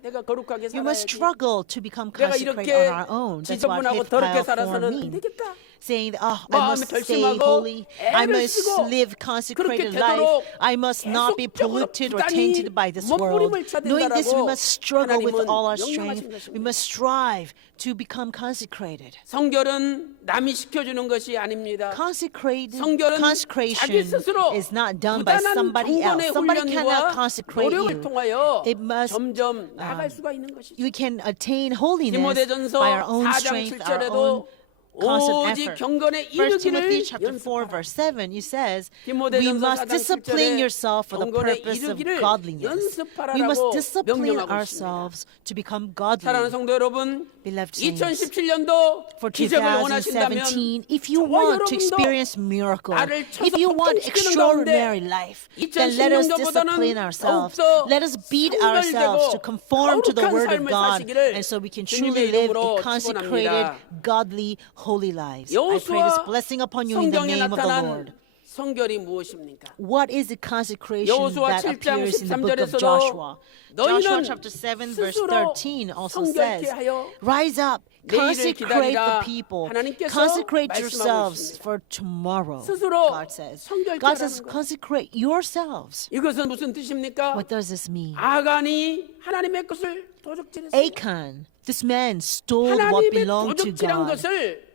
내가 거룩하게 You must 살아야지. struggle to become 내가 consecrated 이렇게 on our own. That's what 지저분하고 더럽게 Hithphile form 살아서는 안 means. 되겠다. Saying, I 마음에 must stay 결심하고 holy, I 애를 must 쓰고 live 그렇게 consecrated 되도록 life, I must not be 계속적으로 polluted or 부단히 tainted by this world. 몸부림을 쳐야 Knowing this, we 된다라고 must struggle with 하나님은 all our 명령하신 strength. We 것입니다. must strive to become consecrated. 성결은 남이 시켜주는 것이 아닙니다. Consecration 자기 스스로 is not done by 부단한 somebody else. 경건의 Somebody cannot 훈련과 consecrate 노력을 you. 통하여 It must, 점점 나아갈 수가 있는 것이죠. You can attain holiness 디모데전서 by our own 4장 strength, our own 7절에도 constant 오직 effort. 경건에 1 Timothy 이르기를 chapter 4 연습하라. verse 7 it says we 디모데전서 must 4장 discipline 7절에 yourself for the 경건에 purpose of 이르기를 godliness. We must 연습하라라고 discipline 명령하고 있습니다. ourselves to become godly. 사랑하는 성도 여러분, Beloved saints, 2017년도 for 기적을 원하신다면 2017, if you 저와 want to 여러분도 experience miracle, 나를 쳐서 if you want 폭동시키는 extraordinary 가운데 life, then let us 2016년보다는 discipline ourselves. 더욱더 Let us beat ourselves to 성결되고 conform to the 거룩한 word of 삶을 God, 사시기를 and so we can 주님의 truly live 이름으로 a consecrated, 축원합니다. godly, holy lives. I pray this 여호수아 blessing upon you in the 성경에 name of the Lord. 나타난 성결이 무엇입니까? What is the consecration 여호수아 that 7장 appears in the book of 13절에서도 Joshua? Joshua 너희는 chapter 7 verse 스스로 13 also 성결케 says, 하여 Rise up, 내일을 consecrate the 기다리라. people, 하나님께서 consecrate 말씀하고 yourselves 있습니다. for tomorrow. 스스로 God says, 성결케 God says, 하라는 거예요. consecrate yourselves. 이것은 무슨 뜻입니까? What does this mean? 아간이 하나님의 것을 도적질했어요. Achan, this man stole what 하나님의 belonged to 도적질한 God. 것을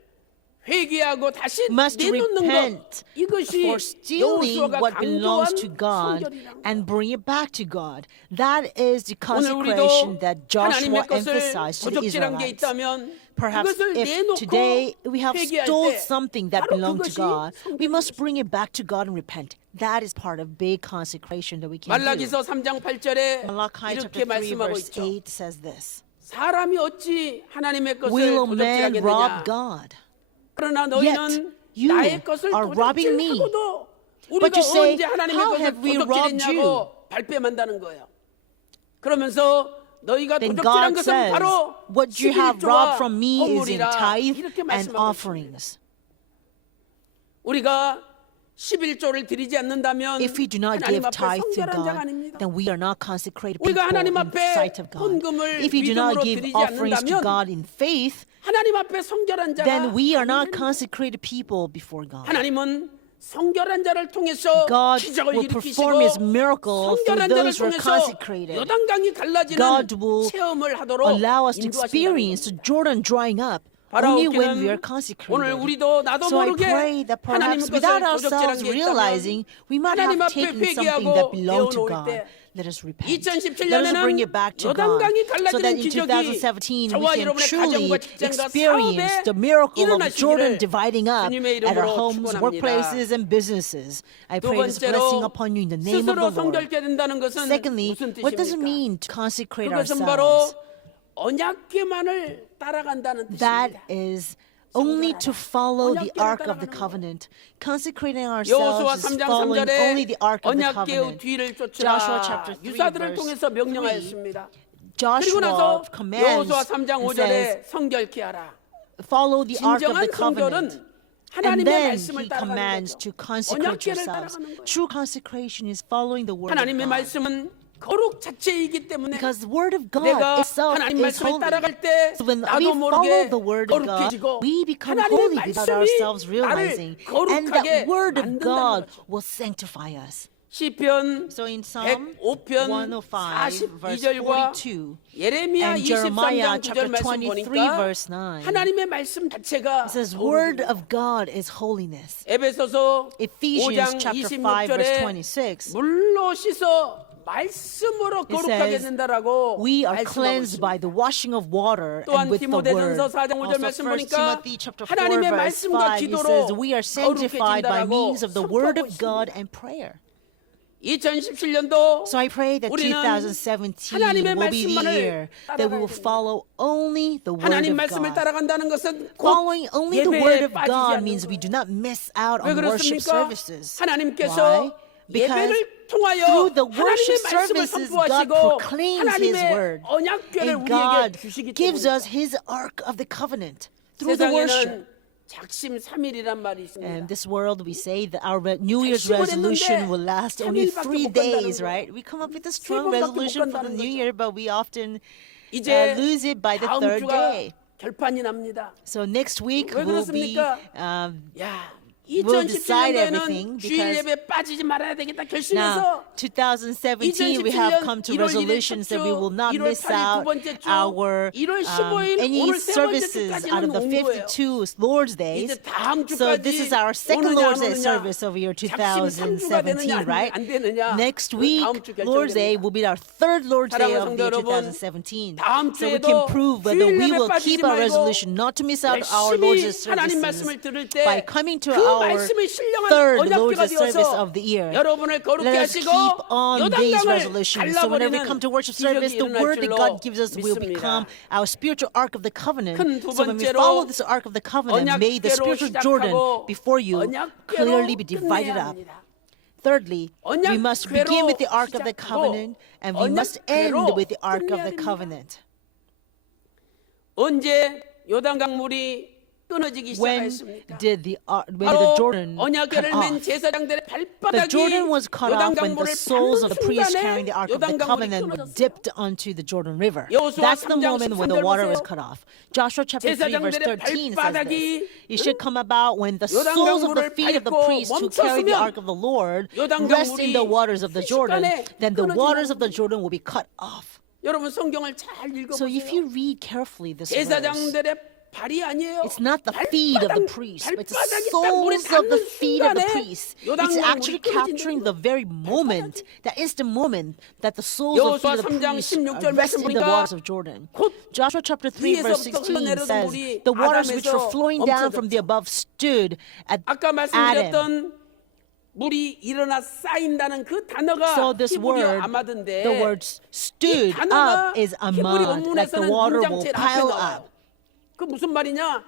회개하고 다시 Must 내놓는 repent 것, 이것이 for stealing 여호수아가 what belongs 강조한 to God 성결이란 and bring it back to God. That is the 오늘 consecration 우리도 that Joshua 하나님의 것을 emphasized to the 도적질한 게 Israelites. 있다면 Perhaps 그것을 if 내놓고 today we have 회개할 stole 때 something that 바로 belonged to 그것이 God, we 성결인 must bring it back to God and repent. That is part of big consecration that we can do. 말라기서 3장 8절에 Malachi 이렇게 chapter 3 말씀하고 verse 있죠. 8 says this. 사람이 어찌 하나님의 것을 Will man 도적질하겠느냐. rob God? 그러나 Yet 너희는 you 나의 것을 are robbing me. 도적질하고도 But 우리가 you say, 언제 하나님의 how 것을 have we robbed 도적질했냐고 발뺌한다는 거예요. 그러면서 너희가 Then 도적질한 God 것은 says, 바로 what you have robbed 11조와 from me is in 헌물이라 tithe 이렇게 and 말씀하고 있습니다. offerings. 우리가 11조를 드리지 않는다면 If we do not 하나님 give 앞에 tithe to 성결한 자가 God, 아닙니다. then we are not consecrated people 우리가 하나님 in the 앞에 sight of God. 헌금을 If we do not 믿음으로 give 드리지 offerings to 않는다면 God in faith, 하나님 앞에 성결한 자가 then we are not 아니랍니다. consecrated people before God. 하나님은 성결한 자를 통해서 God 기적을 will 일으키시고 perform His miracle through 성결한 자를 those who are 통해서 consecrated. 요단강이 갈라지는 God will 체험을 하도록 allow us to 인도하신다는 experience the 겁니다. Jordan drying up only when we are 바라옵기는 consecrated. 오늘 우리도 나도 So I 모르게 pray that 하나님 perhaps 것을 without 도적질한 ourselves 게 realizing 있다면 we might 하나님 have 앞에 taken something 회개하고 that belonged to 내어놓을 God. 때 Let us repent. Let us 2017년에는 bring it back to God 요단강이 so that 갈라지는 in 기적이 2017 we 저와 can 여러분의 truly 가정과 직장과 experience 사업에 the miracle of Jordan 일어나시기를 dividing up 주님의 at our 이름으로 homes, 축원합니다. workplaces, and businesses. I 두 pray this blessing 번째로 upon you in the name of 스스로 the Lord. 성결케 된다는 것은 Secondly, 무슨 what does it 뜻입니까? mean to consecrate 그것은 ourselves? 바로 언약궤만을 따라간다는 That 뜻입니다. is only to follow the 언약궤를 ark of the 따라가는 covenant. Consecrating 여호수아 ourselves is 3장 following 3절에 only the ark of the 언약궤의 covenant. 뒤를 Joshua 쫓으라 chapter 3 유사들을 verse 통해서 3. 명령하였습니다. 그리고 Joshua 나서 commands 여호수아 3장 and says, 5절에 성결케 하라. follow the ark of 진정한 the covenant. 성결은 And 하나님의 then 말씀을 he 따라가는 commands 거죠. to consecrate 언약궤를 yourselves. 따라가는 거예요. True consecration is following the word of 하나님의 God. 말씀은 거룩 자체이기 때문에 Because the word of God 내가 itself 하나님 is 말씀을 holy. 따라갈 때 So when we 나도 follow 모르게 the word of God, 거룩해지고 we become 하나님의 holy without 말씀이 ourselves 나를 realizing. And 거룩하게 that word of 만든다는 God 거죠. will sanctify us. 시편 So in Psalm 105편 105 verse 42절과 42 예레미야 and Jeremiah 23장 9절 chapter 말씀 23 보니까 verse 9, 하나님의 말씀 자체가 it says word 거룩이에요. of God is holiness. 에베소서 Ephesians 5장 chapter 5 verse 26절에 26, 물로 씻어 말씀으로 it 거룩하게 says 된다라고 we are 말씀하고 cleansed by 있습니다. the washing of water 또한 and with the word. 디모데전서 4장 5절 Also 말씀 1 보니까 Timothy chapter 4 하나님의 verse 말씀과 5, it 기도로 says we are sanctified by 거룩해진다라고 means of the word 선포하고 of God 있습니다. and prayer. 2017년도 So I pray that 우리는 2017 하나님의 will be the 말씀만을 year that we will 따라가야 됩니다. follow only the word 하나님 of 말씀을 God. 따라간다는 것은 곧 Following only the word 예배에 of 빠지지 God 않는 means we 거예요. do not miss out 왜 on worship 그렇습니까? services. 하나님께서 Why? Because 예배를 통하여 through the 하나님의 worship 말씀을 services, God 선포하시고 proclaims His 하나님의 word. 언약궤를 And 우리에게 God 주시기 gives 때문에 us His ark of the covenant through the worship. 세상에는 작심 3일이란 말이 있습니다. And this world, we say that our New Year's 작심을 resolution 했는데 will last only 3일밖에 3 못 간다는 days, 거야. right? We come up with a strong 번밖에 못 resolution for the 간다는 New 거죠. Year, but we often 이제 lose it by the 다음 third 주가 day. 결판이 납니다. So next week 왜 will be 그렇습니까? 야, we'll decide everything 2017년도에는 주일 because 예배 빠지지 말아야 되겠다 now 결심해서 2017 we have come to 2017년 1월 1일 resolutions that we will not 1월 miss 8일 두 out 번째 주, our 1월 15일 any 오늘 세 번째 services out of 주까지는 the 온 거예요. 52 Lord's days. 이제 다음 So 주까지 this is our second 오느냐, Lord's 안 Day 오느냐, service of year 작심 3주가 되느냐 2017, right? 안 되느냐 Next 그 week, 다음 주 Lord's Day 결정됩니다. will be our third Lord's Day 사랑하는 of the year 성도 여러분, 2017. 다음 So we 주에도 can prove whether 주일 we 예배 will 빠지지 keep our 말고 resolution not to miss out our Lord's Day 열심히 하나님 말씀을 services 들을 때 by coming to 그 our 말씀이 신령한 third Lord's 언약궤가 Day service 되어서 of the year. 여러분을 거룩게 Let us 하시고 keep on these 요단강을 resolutions. So whenever we 갈라버리는 come to worship service, 기적이 the 일어날 word that 줄로 God gives us will become 믿습니다. our spiritual ark of the covenant. 큰 두 So when we 번째로 follow this ark of the covenant, may the 언약궤로 spiritual Jordan 시작하고 before you 언약궤로 clearly be divided 끝내야 up. 합니다. Thirdly, we must begin with the ark of the 시작하고 covenant and we must end 언약궤로 with the ark of 끝내야 the 됩니다. covenant. 언제 요단강 물이 끊어지기 When 시작했습니까? did the 바로 Jordan cut 언약궤를 맨 off? 제사장들의 The 발바닥이 Jordan was cut off when the 요단강물을 soles of the priests 밟는 carrying the Ark of the 요단강물이 Covenant were 끊어졌어요. dipped onto the Jordan River. 여호수아 That's the 3장 moment when the 13절 water was 보세요. cut off. Joshua chapter 3 verse 제사장들의 13 says 발바닥이 this. It should come about when the soles of the 요단강물을 feet of the 밟고 priests who carry the 멈췄으면 Ark of the Lord 요단강물이 rest in the waters of the Jordan, 순식간에 then the 끊어진다는 waters of the Jordan will be cut off. 여러분 성경을 잘 So if 읽어보세요. you read carefully this verse, 제사장들의 발이 아니에요. it's not the feet of the priest, but it's the 발바닥이 딱 물에 soles of the 닿는 feet of the 순간에 priest. It's 요단강물이 actually capturing the very moment, that instant moment that the soles of the feet of the 여호수아 3장 priest 16절 rest in the 말씀 waters 보니까 of Jordan. 곧 Joshua chapter 3 verse 위에서부터 16 흘러내려던 says, 물이 the waters which were 아담에서 flowing down from the 멈춰졌죠. above stood at 아까 Adam. 말씀드렸던 물이 일어나 쌓인다는 그 단어가 So this 히브리어 word, 아마드인데 the word stood 단어가 up is 히브리 amad, like the 원문에서는 water will 문장 제일 앞에 pile 나와요. up. 그 무슨 말이냐?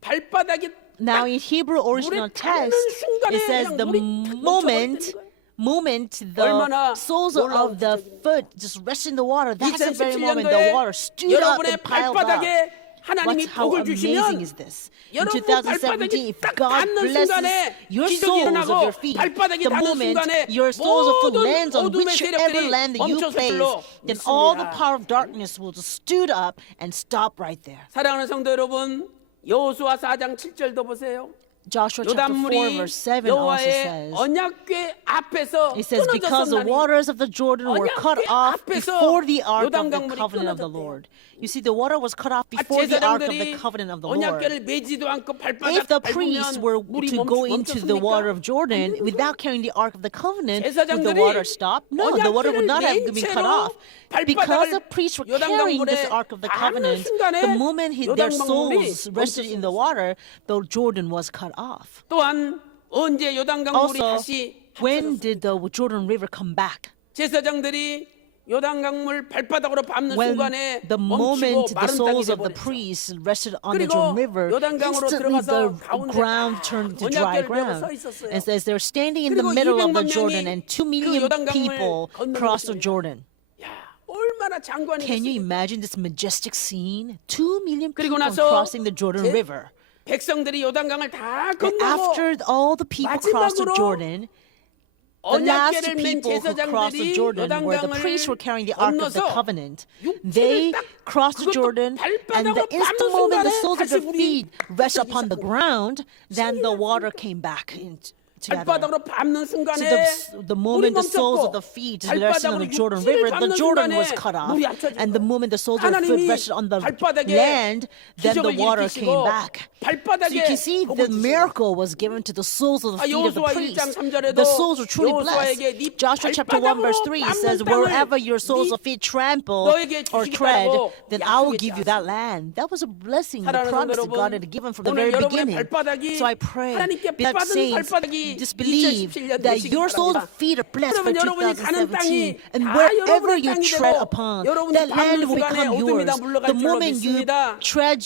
발바닥이 Now 딱 in Hebrew original 물에 닿는 text, 순간에 it says 그냥 the 물이 탁 moment 넘쳐버리는 거예요. the 얼마나 soles 놀라운 of the 기적입니까? foot just rest in the water. That's the very moment the 2017년도에 water stood up 여러분의 and piled up. 발바닥에 하나님이 What's how 복을 amazing 주시면 is this? In 여러분 2017, 발바닥이 if 딱 God 닿는 blesses 순간에 your 기적이 soles of 일어나고 your feet, 발바닥이 the 닿는 moment 순간에 your soles of foot 모든 lands on 어둠의 whichever 세력들이 land that you 멈춰서 place, 불러 then all the 믿습니다. power of darkness will just stood up and stop right there. 사랑하는 성도 여러분, 여호수아 4장 7절도 보세요. Joshua chapter 4 요단물이 verse 7 also 여호와의 says, 언약궤 앞에서 it says, because the 끊어졌었나니 waters of the Jordan were cut 언약궤 off 앞에서 before the ark of the 요단강물이 covenant of the 끊어졌대요. Lord. You see, the water was cut off before the ark of the 제사장들이 covenant of the Lord. 언약궤를 매지도 않고 발바닥 If the priests were 밟으면 물이 to go into the water of 멈췄습니까? Jordan without carrying the ark of the covenant, would the 제사장들이 water stop? No, the water would not have 언약궤를 been 맨 cut off. 채로 Because the 발바닥을 priests were carrying this 요단강물에 ark of the 닿는 covenant, 순간에 the moment their 요단강물이 souls rested in the water, the Jordan was cut off. 또한 언제 요단강물이 Also, 다시 when 합쳐졌습니까? did the Jordan River come back? 제사장들이 요단강물 발바닥으로 밟는 When 순간에 the 멈추고 moment the 마른 땅이 souls of the 돼버렸어. priests rested on the 그리고 Jordan River, 요단강으로 instantly the 들어가서 가운데 ground 딱 turned to dry 언약궤를 메고 ground. 서 있었어요. And says they're standing in the 그리고 middle of the 200만 Jordan 명이 and 2 그 million 요단강을 people 건너는 crossed the 것입니다. Jordan. 야, 얼마나 장관이겠습니까? Can you imagine this majestic scene? 2 million 그리고 people 나서 crossing the Jordan River. 백성들이 요단강을 다 And 건너고 after all the people crossed the 마지막으로 Jordan, the last 언약궤를 맨 people who crossed the 제사장들이 Jordan were the 요단강을 priests who were carrying the Ark of the 건너서 Covenant. 육체를 They 딱 crossed the 그것도 Jordan, and the 발바닥으로 instant 밟는 moment the 순간에 soles of 다시 their 물이 feet rested 끓기 upon the 시작합니다. ground, then the water came back together. 발바닥으로 밟는 So 순간에 the 물이 moment the soles of 멈췄고 the feet rested on 발바닥으로 the Jordan 육지를 River, the 밟는 Jordan 순간에 was cut off. 물이 합쳐진 And the 거예요. moment the soles of the foot 하나님이 rested on the 발바닥에 land, then the 기적을 water 일으키시고 came back. So 발바닥에 you can see 복을 the 주시고 miracle was given to the soles of the feet of the 여호수아 priests. 1장 3절에도 The souls were truly blessed. 여호수아에게 네 Joshua chapter 1 verse 3 발바닥으로 says, 밟는 wherever 땅을 your soles 네 of feet trample 너에게 or 주시겠다고 tread, then I will 약속했지 give you that land. That was a blessing, the 사랑하는 promise 성도 that God 여러분, had given from the 오늘 very 여러분의 beginning. 발바닥이 So I pray, 하나님께 beloved 받은 saints, 발바닥이 just believe 2017년 that 되시기 your soles 바랍니다. of feet are blessed for 그러면 여러분이 가는 2017. 땅이 And 다 wherever 여러분의 you 땅이 tread 되고 upon, 여러분이 that land 밟는 will 순간에 become 어둠이 다 yours. 물러갈 The 줄로 moment you 믿습니다. tread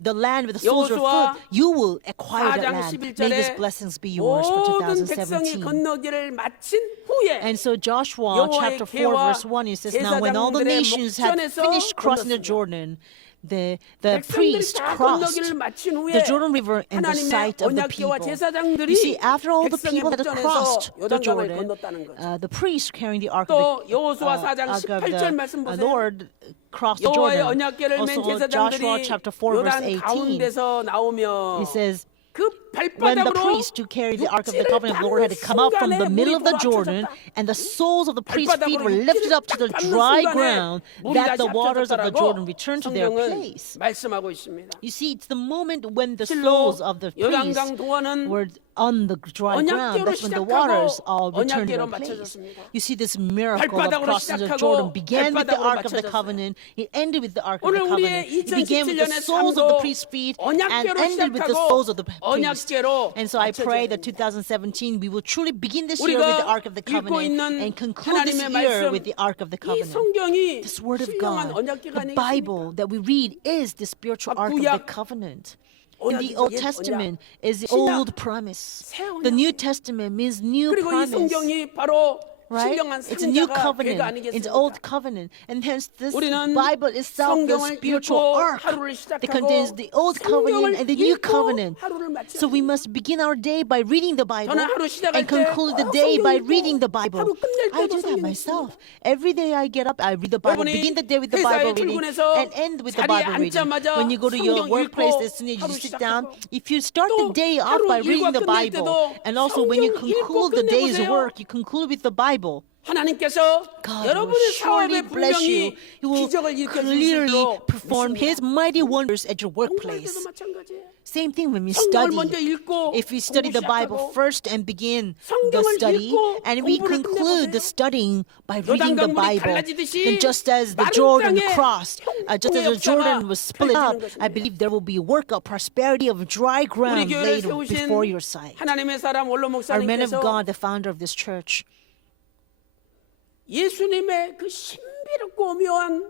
the land with the soles of your 여호수아 foot, you will acquire that 4장 land. May 11절에 these blessings be yours for 모든 백성이 2017. 건너기를 마친 후에 And so Joshua 여호와의 chapter 4 계와 verse 1, it says, now when all the 제사장들의 nations had 목전에서 finished crossing the 건넜습니다. Jordan, the 백성들이 priest 다 crossed 건너기를 마친 후에 the Jordan River in the 하나님의 sight of the 언약궤와 people. 제사장들이 You see, after all the 백성의 people had 목전에서 crossed the 요단강을 Jordan, 건넜다는 거죠. the priest carrying the ark 또 of the, 여호수아 4장 ark of 18절 말씀 the 보세요. Lord crossed the 여호와의 Jordan. 언약궤를 맨 Also 제사장들이 Joshua chapter 4 verse 요단 18, 가운데서 나오며 it says, 그 when the 발바닥으로 priest who carried the ark of the 육지를 covenant of the Lord had 밟는 to come up from the 순간에 middle of the 물이 Jordan, 돌아쳐졌다. and the soles of the priest's feet 발바닥으로 were lifted up to the 육지를 딱 밟는 dry 순간에 ground, 물이 that the 다시 waters of the 합쳐졌다라고 Jordan returned to their 성경은 place. 말씀하고 있습니다. You see, it's the moment when the 실로 soles of the 요단강 priests 동안은 were on the dry ground. 언약궤로 That's when the 시작하고 waters all returned to 언약궤로 their place. 맞춰졌습니다. You see, this miracle of 발바닥으로 crossing the 시작하고 Jordan began with the 발바닥으로 Ark of the 맞춰졌어요. Covenant. It ended with the Ark of 오늘 the 우리의 Covenant. It began with the 2017년의 soles of the 삶도 priest's feet and 언약궤로 ended with the 시작하고 soles of the priest. 언약궤로 And so I pray 맞춰져야 that 2017 we will truly begin this year 우리가 with the Ark of the 읽고 Covenant 있는 and conclude this 하나님의 year 말씀, with the Ark of the 이 Covenant. 성경이 This word of 신령한 God, 언약궤가 the 아니겠습니까? Bible that we read is the spiritual Ark of the 구약 Covenant. In the 언약이죠, Old 옛 Testament 언약. is the 신약, old promise. 새 언약. The New Testament means new 그리고 이 promise. 성경이 바로 Right? 신령한 It's a new 상자가 covenant. 괴가 It's 아니겠습니까? old covenant. And hence this 우리는 Bible itself, the 성경을 spiritual 읽고 ark 하루를 that 시작하고 contains the old covenant and the new 성경을 covenant. 읽고 하루를 마쳐야 So we 됩니다. must begin our day by reading the Bible 저는 하루 시작할 and conclude the 때 day 성경 by 읽고 reading the Bible. 하루 끝낼 I 때도 do that 성경 myself. Every day I get up, I read the Bible, 여러분이 begin the day with the 회사에 Bible reading 출근해서 and end with the 자리에 Bible reading. 앉자마자 When you go to your 성경 workplace, 읽고 as soon as you 하루 sit down, 시작하고 if you start 또 the day off 하루 by reading 일과 the 끝낼 Bible, 때도 and also when you 성경 읽고 conclude the day's 끝내보세요. work, you conclude with the Bible. 하나님께서 God will 여러분의 surely 사업에 bless 분명히 you. He will 기적을 일으켜 clearly 주시도록 perform His mighty wonders at your 공부할 workplace. 때도 마찬가지예요. Same thing when we 성경을 study. 먼저 읽고 If we study the Bible 공부 first and begin the 성경을 study, 읽고 and we 공부를 conclude the 끝내보세요. studying by reading the 요단강물이 Bible, 갈라지듯이 then just as the 마른 Jordan 땅에 crossed, just as the 형통의 Jordan 역사가 was split up, 펼쳐지는 I believe there will be work of prosperity of dry 우리 ground 교회를 laid 세우신 before your sight. 하나님의 사람 원로 Our man of 목사님께서 God, the founder of this church, 예수님의 그 신비롭고 오묘한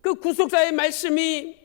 그 구속사의 말씀이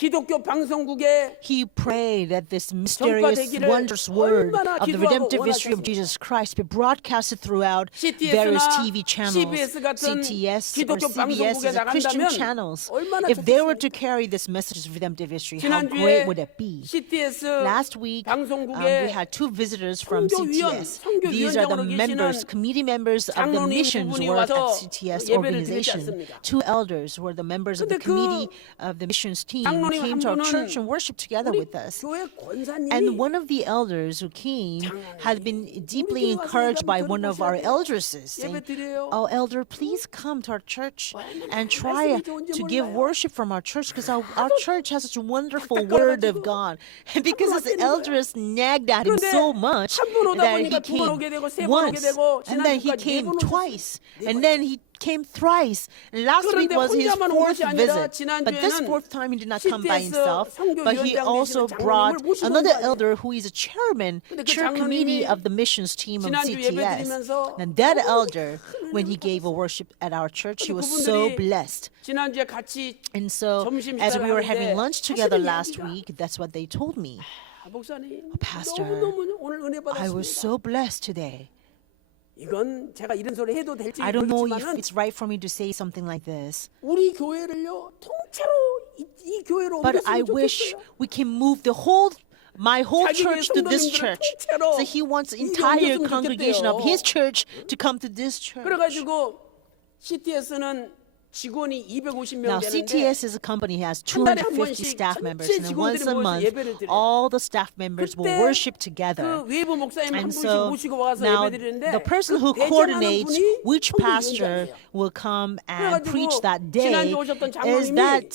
기독교 방송국에 he prayed that this mysterious, 전파되기를 wondrous word 얼마나 of the 기도하고 redemptive history of 원하셨습니까? Jesus Christ be broadcasted throughout various CTS나 TV channels, CBS 같은 CTS or 기독교 CBS 방송국에 as a Christian 나간다면 channels. 얼마나 If they were 좋겠습니까? to carry this message of redemptive history, how 지난주에 great would it be? CTS Last week, we 방송국에 had two visitors from 선교위원, CTS. These are the 선교위원장으로 members, 계시는 committee members of the 장로님 missions 두 분이 work 와서 at CTS 예배를 드리지 organization. 않습니까? Two elders were the members of the 근데 그 committee of the missions team who 장로님 came 한 to our 분은 church and worshiped together 우리 with us. 교회 권사님이 And one of the elders who came had been deeply encouraged by one of our eldresses, saying, "Oh, elder, please come to our church and try to give worship from our church because our church has such a wonderful word of God." And because this elders nagged at him so much that he came once, and then he came twice, and then he came thrice. And last week 그런데 was his 혼자만 온 fourth 것이 아니라 visit. But this 지난주에는 fourth time he did not come by CTS himself, but he 선교위원장 also 되시는 brought 장로님을 모시고 온 another 거 아니에요. elder who is a chairman, 근데 그 chair committee 장로님이 of the missions team of 지난주 예배 CTS. 드리면서 And that elder, when he gave a worship at our church, he was so 그분들이 blessed. 지난주에 같이 And so, 점심 as we were 식사를 having 하는데 lunch together 하시는 last 이야기가 week, that's what they told me. 목사님 Pastor, 너무너무 오늘 은혜 I 받았습니다. was so blessed today. 이건 제가 이런 소리 해도 될지 I don't know if 모르지만은 it's right for me to say something like this. 우리 교회를요 통째로 이 교회로 But I 옮겼으면 wish 좋겠어요. we can move my whole 자기 church to this 성도님들을 church. 통째로 So he wants the 이게 entire 옮겼으면 congregation of 좋겠대요. his church to come to this church. 그래가지고 CTS는 직원이 250명 Now, 되는데 CTS is a company has 한 달에 한 250 번씩 staff members, 전체 and then 직원들이 once a 모여서 month, 예배를 드려요. all the staff members will 그때 worship together. 그 외부 목사님 한 And 분씩 so 모시고 와서 now 예배드리는데 the person who 그 대전하는 coordinates 분이 which pastor 성도위원장이에요. will come and 그래가지고 preach that day 지난주 오셨던 is 장로님이 that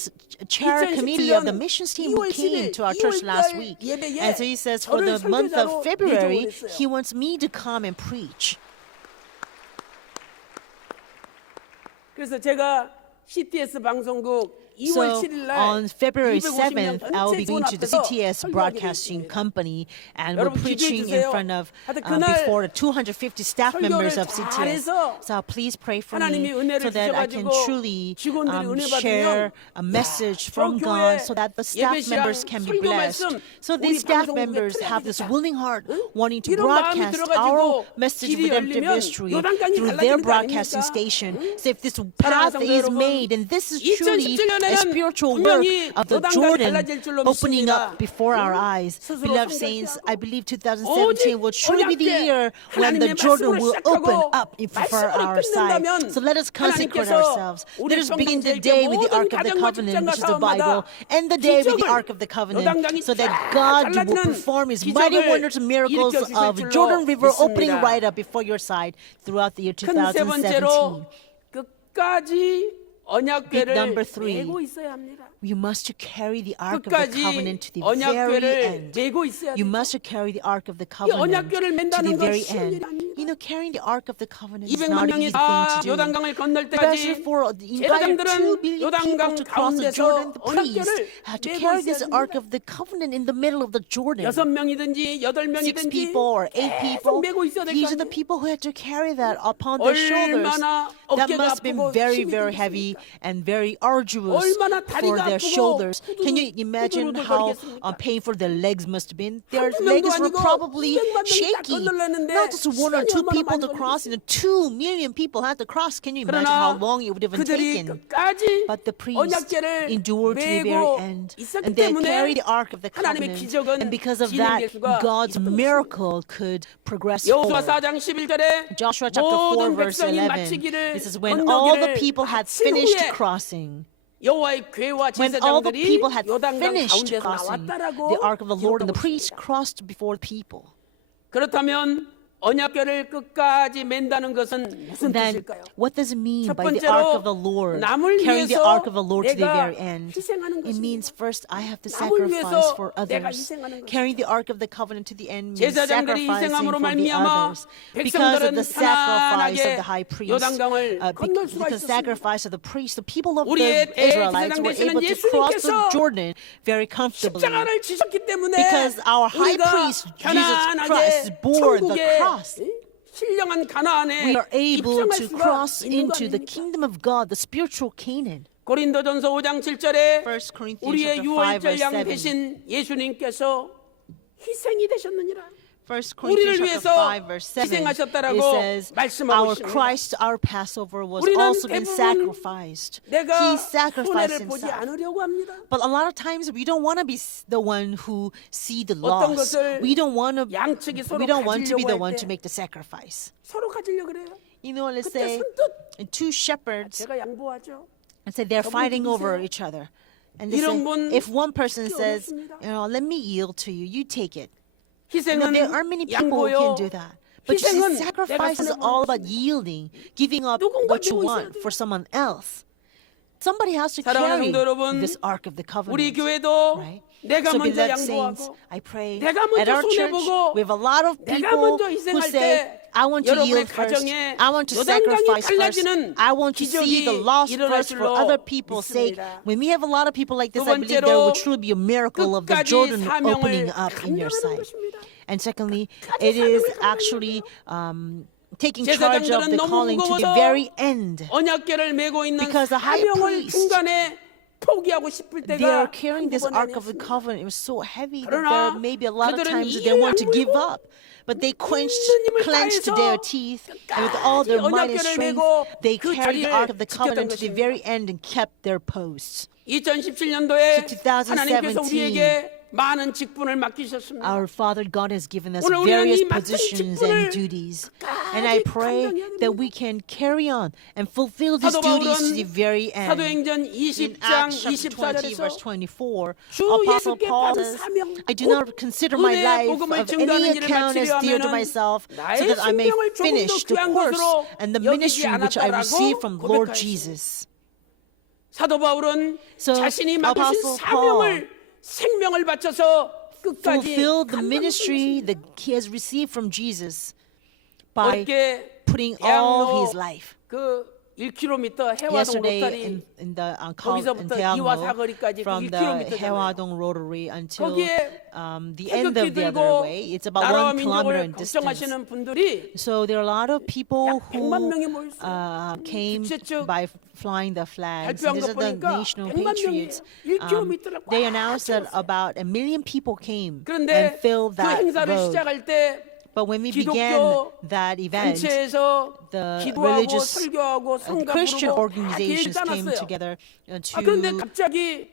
chair committee of the 2017년 missions team who 2월 came 10일 to our church last 2월달 week. 예배에 And so he says for 저를 the month of 설교자로 February, 예정을 했어요. he wants me to come and preach. 그래서 제가 CTS 방송국 2월 So 7일 날 on February 250명 7th, I will be 전체 going to the 앞에서 CTS 설교하게 Broadcasting 됐습니다. Company, and we're 여러분 preaching 기도해 in 주세요. front of 하여튼 그날 before the 250 staff members of 설교를 CTS. 잘해서 So please pray for 하나님이 me 은혜를 so that I can 주셔가지고 truly 직원들이 은혜 share 받으면 a message 저 from God 교회 so that the staff 예배 members 시간 can be 설교 blessed. 말씀 So 우리 these staff 방송국에 members 틀어야 have this 되겠다. willing heart wanting to 이런 마음이 broadcast 들어가지고 our message of 길이 redemptive 열리면 history 요단강이 through their 갈라지는 거 broadcasting 아닙니까? station. So if this 사랑하는 path 성도 is 여러분, made, and this is truly a 2017년에는 spiritual work 분명히 of the 요단강이 Jordan 갈라질 줄로 opening 믿습니다. up before our eyes. 스스로 Beloved 성결케 saints, 하고 I believe 2017 will truly be the 언약궤 year when the 하나님의 Jordan 말씀으로 will 시작하고 open up before 말씀으로 our sight. 끝낸다면 So let us consecrate 하나님께서 ourselves. 우리 Let us begin the 평생 day with the 모든 Ark of the 가정과 Covenant, which is the 직장과 Bible, 사업마다 and the day with the 기적을 Ark of the Covenant, 요단강이 so that 쫙 God will 갈라지는 perform His mighty 기적을 wonders and miracles 일으켜 주실 of 줄로 Jordan River opening 믿습니다. right up before your sight throughout the year 큰 세 2017. 번째로 끝까지 Big number 언약궤를 three. 메고 있어야 합니다. You must carry the Ark of the 끝까지 Covenant to the very 언약궤를 end. 메고 있어야 You 돼요. must carry the Ark of the 이 Covenant 언약궤를 to the 맨다는 건 very 쉬운 end. 일이 아닙니다. You know, carrying the Ark of the Covenant is 200만 not an 명이 easy 다 thing to do. 요단강을 건널 Especially 때까지 for the entire 2 제사장들은 billion people 요단강 to cross the 가운데서 Jordan, the priests 언약궤를 had to 메고 carry 있어야 this Ark 됩니다. of the Covenant in the middle of the Jordan. 6명이든지 6 8명이든지 people or 8 people, 메고 있어야 될 these 거 are the 아니에요. people who had to carry that upon their shoulders. 얼마나 That 어깨가 must have been 아프고 very, 힘이 very 들겠습니까? heavy and very arduous 얼마나 for 다리가 their 아프고 shoulders. Can you 후들후들 imagine how 거리겠습니까? painful their legs must have been? Their 한두 명도 legs were 아니고 probably 200만 명이 딱 shaky. 건널려는데 Not just 1 or 2 시간이 얼마나 people to 많이 cross, 걸리겠어요. 2 million people had to cross. Can you imagine how 그러나 long it would have been 그들이 taken? 끝까지 But the priests 언약궤를 endured to the very 메고 end, 있었기 and they 때문에 carried the Ark of the 하나님의 Covenant, 기적은 and because of that, 진행될 수가 God's 있었던 miracle could progress 여호수아 forward. 4장 11절에 Joshua chapter 4 모든 verse 백성이 11. 마치기를 This is when all the 건너기를 people had 마친 finished 후에 crossing. 여호와의 궤와 When all the 제사장들이 people had 요단강 finished 가운데서 crossing, 나왔다라고 the ark of the Lord and the 기록하고 priests 있습니다. crossed before the people. 그렇다면 언약궤를 끝까지 맨다는 것은 무슨 Then 뜻일까요? what does it mean 첫 by the ark of the 번째로 Lord? 남을 Carrying the 위해서 ark of the Lord to the 내가 very end. 희생하는 It means 것입니다. first I have to 남을 sacrifice 위해서 for 내가 others. 희생하는 Carrying the ark of the covenant to the end means 제사장들이 sacrificing 희생함으로 for the 말미암아 others. Because of 백성들은 the sacrifice of 편안하게 the high priest, 요단강을 건널 수가 because 있었습니다. sacrifice of the priest, the people of 우리의 the Israelites 대제사장 were 되시는 able to cross the 예수님께서 Jordan very comfortably. 십자가를 지셨기 때문에 Because our high 우리가 priest, Jesus Christ, 편안하게 bore the 천국의 cross. 신령한 가나안에 We are able 입성할 to 수가 cross 있는 거 into the 아닙니까? kingdom of God, the spiritual Canaan. 고린도전서 5장 7절에 1 Corinthians 우리의 chapter 5 유월절 verse 양 7. 되신 예수님께서 희생이 되셨느니라. 1 우리를 Corinthians 위해서 chapter 5 verse 7. It 희생하셨다라고 says, 말씀하고 our 있습니다. Christ, our Passover was 우리는 also been 대부분 sacrificed. 내가 He sacrificed 손해를 보지 himself. 않으려고 합니다. But a lot of times we don't want to be the one who see the 어떤 loss. 것을 We don't want to. 양측이 서로 We don't want to be the 가지려고 one 할 to 때 make the sacrifice. 서로 가지려 그래요. You know, let's say 그때 선뜻 2 shepherds. 제가 양보하죠. And say they're 저분 fighting over 누구세요? each other. And they 이런 say, 분 if one person 쉽지 says, 어렵습니다. let me yield to you, you take it. You know, 희생은 there are many people who 양보요. can do that. But you see, 희생은 sacrifice is 내가 all 손해보는 about yielding, giving up 누군가 what you 메고 있어야 want 돼요. for someone else. Somebody has to 사랑하는 carry 성도 여러분, this ark of the covenant. 우리 교회도 Right? 내가 So 먼저 beloved saints, 양보하고 I pray 내가 at 먼저 our church 손해보고 we have a lot of 내가 people 먼저 who 희생할 say, 때 I want to 여러분의 yield first, 가정에 I want to 요단강이 sacrifice first, 갈라지는 I want to see the 기적이 loss 일어날 first for 줄로 other people's sake. 믿습니다. When we have a lot of people like this, 두 I believe there 번째로 will truly be a miracle of the 끝까지 Jordan 사명을 opening up in your 감당하는 sight. 것입니다. And secondly, it is actually taking charge of the 제사장들은 너무 calling to the 무거워서 very end. 언약궤를 메고 있는 Because the high 사명을 priest, 중간에 포기하고 싶을 They 때가 are carrying this 한두 번이 ark of the 아니었습니다. covenant. It was so heavy that 그러나 there may be a lot of 그들은 times that they 이를 want to give 악물고 up. But they 힘을 다해서 clenched their teeth, and with all their might and 언약궤를 strength, 메고 they 그 carried the 자리를 ark of the 지켰던 covenant to the 것입니다. very end and kept their posts. 2017년도에 2017 하나님께서 우리에게 많은 직분을 맡기셨습니다. Our Father God has given us 오늘 우리는 various 이 맡은 positions 직분을 and duties. And I pray that we can carry on and fulfill these 사도 duties to the 바울은 very end. 사도행전 In 20장 Acts chapter 20, verse 24절에서 24, 주 Apostle 예수께 Paul 받은 says, 사명, I do not consider my 은혜의 life 복음을 of 증거하는 any 일을 account as dear to 마치려 myself, 하면은 so that I may 나의 finish 생명을 the 조금 더 course 귀한 and the 것으로 ministry which I 여기지 received from 않았다라고 Lord 고백하였습니다. Jesus. 사도 바울은 So, 자신이 맡으신 Apostle 사명을 생명을 바쳐서 끝까지 Fulfill the 감당했습니다. ministry that he has received from Jesus by 어저께 putting all 대학로 his life. 그 1km 해화동 Yesterday 로타리 in the in 거기서부터 Daeangno, 이화 사거리까지 from the 1km잖아요. Haewadong Rotary until 거기에 the end 태극기 of the other 들고 way. It's about 나라와 1 kilometer 민족을 in distance. 걱정하시는 분들이 So there are a lot of people 약 100만 who 명이 모였어요. came 주최 측 by flying the flags. 발표한 These 거 are the 보니까 national 100만 patriots. 명이에요. 1km를 They 꽉 announced that 채웠어요. about 1 million people came and 그런데 filled 그 that 행사를 road. 시작할 때 But when we began 기독교 that event, 단체에서 the 기도하고 religious 설교하고 the 성가 Christian 부르고 다 계획 organizations came 짜놨어요. together 그런데 to 갑자기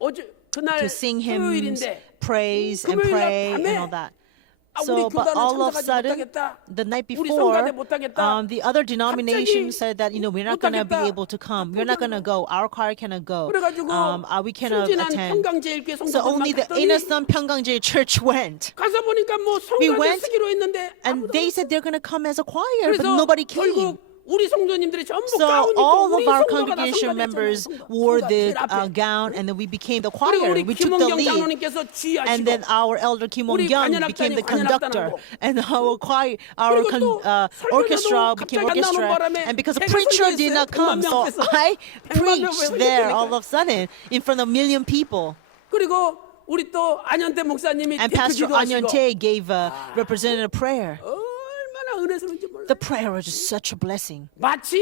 어제 그날 sing hymns, 토요일인데 praise and 금요일 날 pray and 밤에 all that. 아, So, 우리 but 교단은 all of a 참석하지 sudden, 못하겠다. the night 우리 before, 성가대 못하겠다. the other denominations 갑자기 said that we're not going to be 못하겠다. able to come. We're not going to go. Our choir cannot go. 그래가지고 We cannot 순진한 attend. 평강제일교회 So only 성도들만 the 갔더니 innocent Pyeonggangjil Church went. 가서 보니까 뭐 We 성가대 went, 쓰기로 했는데 And 아무도 they 없어요. said they're going to come as a choir, but 그래서 nobody came. 결국 우리 성도님들이 전부 So 가운 입고 all 우리 of our 성도가 다 congregation 성가대 members 했잖아요. wore 성가 the 제일 앞에. gown, and then we became the 그리고 choir. 우리 We took the 김원경 lead. 장로님께서 And 주의하시고 then our elder Kim 우리 Won-gyun 관현악단이 became the 관현악단하고 conductor, and our choir, our 그리고 또 설교자도 orchestra became 갑자기 안 나오는 orchestra. 바람에 And because the 제가 preacher did 설교했어요. not come, 100만 명 so 앞에서. I 100만 명 preached 앞에서 there 설교하니까. all of a sudden in front of 1 million people. 그리고 우리 또 안현태 목사님이 And 대표 Pastor An 기도하시고 Yeon-tae gave a representative prayer. 얼마나 은혜스러운지 몰라요. The prayer was just such a blessing. 마치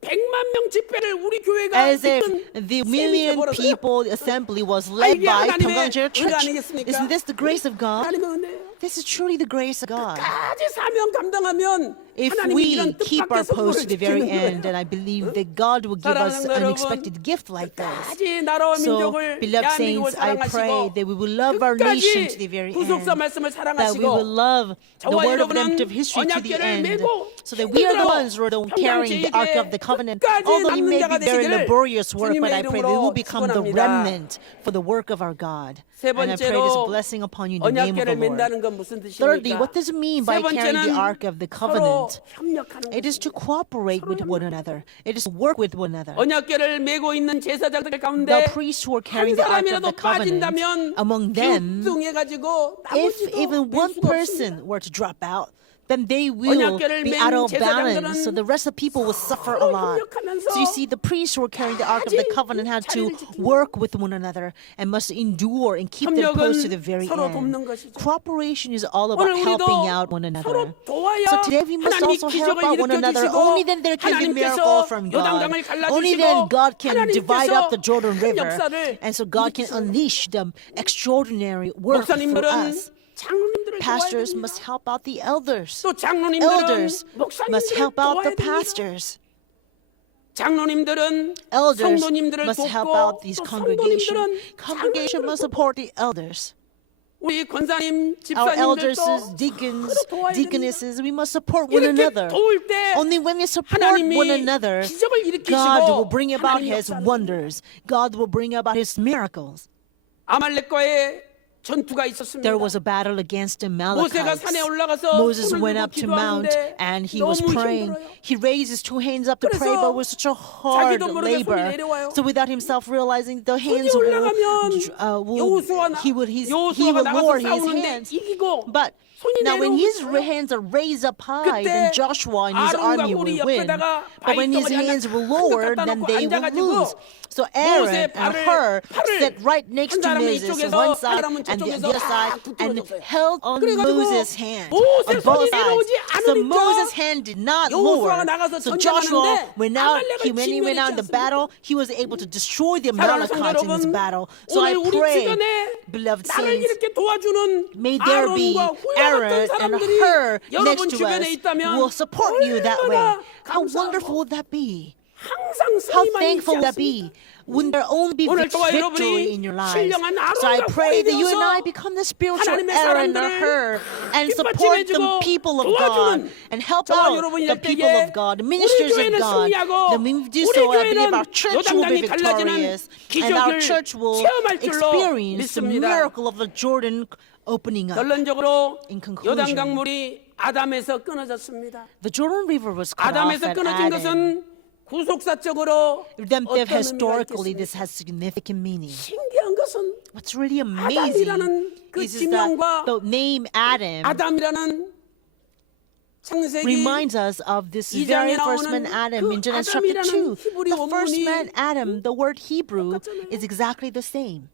100만 명 집회를 우리 교회가 As if 이끈 the 셈이 million 돼버렸어요. people assembly was led 이게 by 하나님의 Pyeonggangjil 은혜 Church. 아니겠습니까? Isn't this the grace of God? 하나님의 은혜예요. This is truly the grace of God. 까지 사명 감당하면 If 하나님이 we 이런 keep our 뜻밖의 post 선물을 to the very 주시는 end, and 거예요. I believe that God will give us 사랑하는 an 여러분, unexpected gift like this. 까지 나라와 So, 민족을 beloved 대한민국을 saints, I pray 사랑하시고 that we will love our nation to the 끝까지 very 구속사 end, 말씀을 that we will 사랑하시고 love the 저와 word of 여러분은 redemptive history to the 언약궤를 end, 메고 so that we are the 힘들어 ones who are the one carrying the Ark of the Covenant. 끝까지 Although it 남는 may 자가 be very 되시기를 laborious work, but 주님의 I pray that we will 이름으로 become the 축원합니다. remnant for the work of our God. 세 And I pray this 번째로 blessing upon you in the name of 언약궤를 the Lord. 맨다는 건 무슨 Thirdly, 뜻입니까? what does it mean 세 by carrying the 번째는 Ark of the 서로 Covenant? 협력하는 It is to 것입니다. cooperate with one another. It is to work with one another. 언약궤를 메고 있는 제사장들 가운데 The priests who are 한 carrying the Ark of 사람이라도 the Covenant, 빠진다면 among them, 기우뚱해가지고 if 나머지도 even 뺄 one 수가 없습니다. person were to drop out, then they will 언약궤를 be 맨 out of 제사장들은 balance. So the rest of the people will suffer a 서로 lot. 협력하면서 So you see, the priests who are carrying the Ark of the 끝까지 Covenant had to 자리를 지키는 work with one another and must endure and keep their post to the very 서로 end. 돕는 것이죠. Cooperation is all about 오늘 helping 우리도 out one 서로 another. 도와야 So today we must 하나님이 also help 기적을 out one another. 일으켜주시고 Only then there can be miracle from God. 요단강을 Only then 갈라주시고 God can divide 하나님께서 up the Jordan 큰 River, 역사를 and so God can 일으키시는 unleash the extraordinary work through 목사님들은 us. 장로님들을 도와야 Pastors 됩니다. must help out the elders. 또 장로님들은 Elders must 목사님들을 help out 도와야 the 됩니다. pastors. 장로님들은 Elders 성도님들을 must help 돕고 out these 또 congregation. 성도님들은 Congregation must support the elders. 우리 권사님, Our elders, 집사님들도 deacons, 서로 도와야 됩니다. deaconesses, we must support one 이렇게 another. 도울 때 Only when we support 하나님이 one another, 기적을 일으키시고 God will bring about 하나님의 His 역사를 wonders. God will bring about His miracles. 아말렉과의 전투가 있었습니다. There was a battle against the 모세가 산에 Amalekites. 올라가서 Moses 손을 went 들고 up to mount 기도하는데 and he was 너무 praying. 힘들어요. He raised his two hands up to pray, 그래서 but it was such a hard 자기도 모르게 손이 labor. 내려와요. So without himself realizing, the 손이 hands 올라가면 여호수아가 he will 나가서 lower his 싸우는데 hands. 이기고 But 손이 now when his 내려오면 hands are raised up high, 그때 then Joshua and his 아론과 army 홀이 will win. 옆에다가 But when his 바위 hands were 덩어리 lowered, 하나 then 갖다 they 놓고 will 앉아가지고 lose. So Aaron 모세의 and Hur 팔을 sat right next 한 to 사람은 Moses on 이쪽에서 one 한 side 사람은 and the 저쪽에서 other side 딱 and 붙들어줬어요. held on 그래가지고 Moses' hand 모세 on both 손이 sides. 내려오지 So 않으니까 Moses' hand did not 여호수아가 lower. 나가서 So 전쟁하는데 Joshua, when he went out in the 진멸했지 battle, he was able to destroy the 사랑하는 성도 Amalekites in his 여러분, battle. So I 오늘 우리 pray, 주변에 beloved 나를 saints, 이렇게 도와주는 may there be 아론과 훌륭 Aaron 같은 and 사람들이 Hur 여러분 next to 주변에 us 있다면 will support you that way. 얼마나 How 감사하고 wonderful would that be? 항상 How 승리만 thankful 있지 would that 않습니까? be? Wouldn't there only be 오늘 저와 victory in 여러분이 your lives? 신령한 So I 아름다운 pray that you and I 되어서 become the spiritual 하나님의 Aaron or 사람들을 her and support the 뒷받침해주고 people of God 도와주는 and help 저와 out 여러분이 the 될 people 때에 of God, the 우리 ministers of 교회는 God. 승리하고 Then we do 우리 so, I believe 교회는 our church will be 요단강이 갈라지는 victorious and our 기적을 church will 체험할 줄로 experience the 믿습니다. miracle of the Jordan opening up. 결론적으로 In conclusion, 요단강물이 아담에서 끊어졌습니다. The Jordan River was cut off 아담에서 at 끊어진 Adam. 것은 구속사적으로 Redemptive 어떤 의미가 historically, 있겠습니까? this has significant meaning. 신기한 것은 What's really amazing 아담이라는 그 is that 지명과 the name Adam 아담이라는 창세기 reminds us of this 2장에 very first man 나오는 Adam 그 in Genesis chapter 아담이라는 2. 히브리 The first 원문이 man Adam, the word Hebrew, 똑같잖아요. is exactly the same.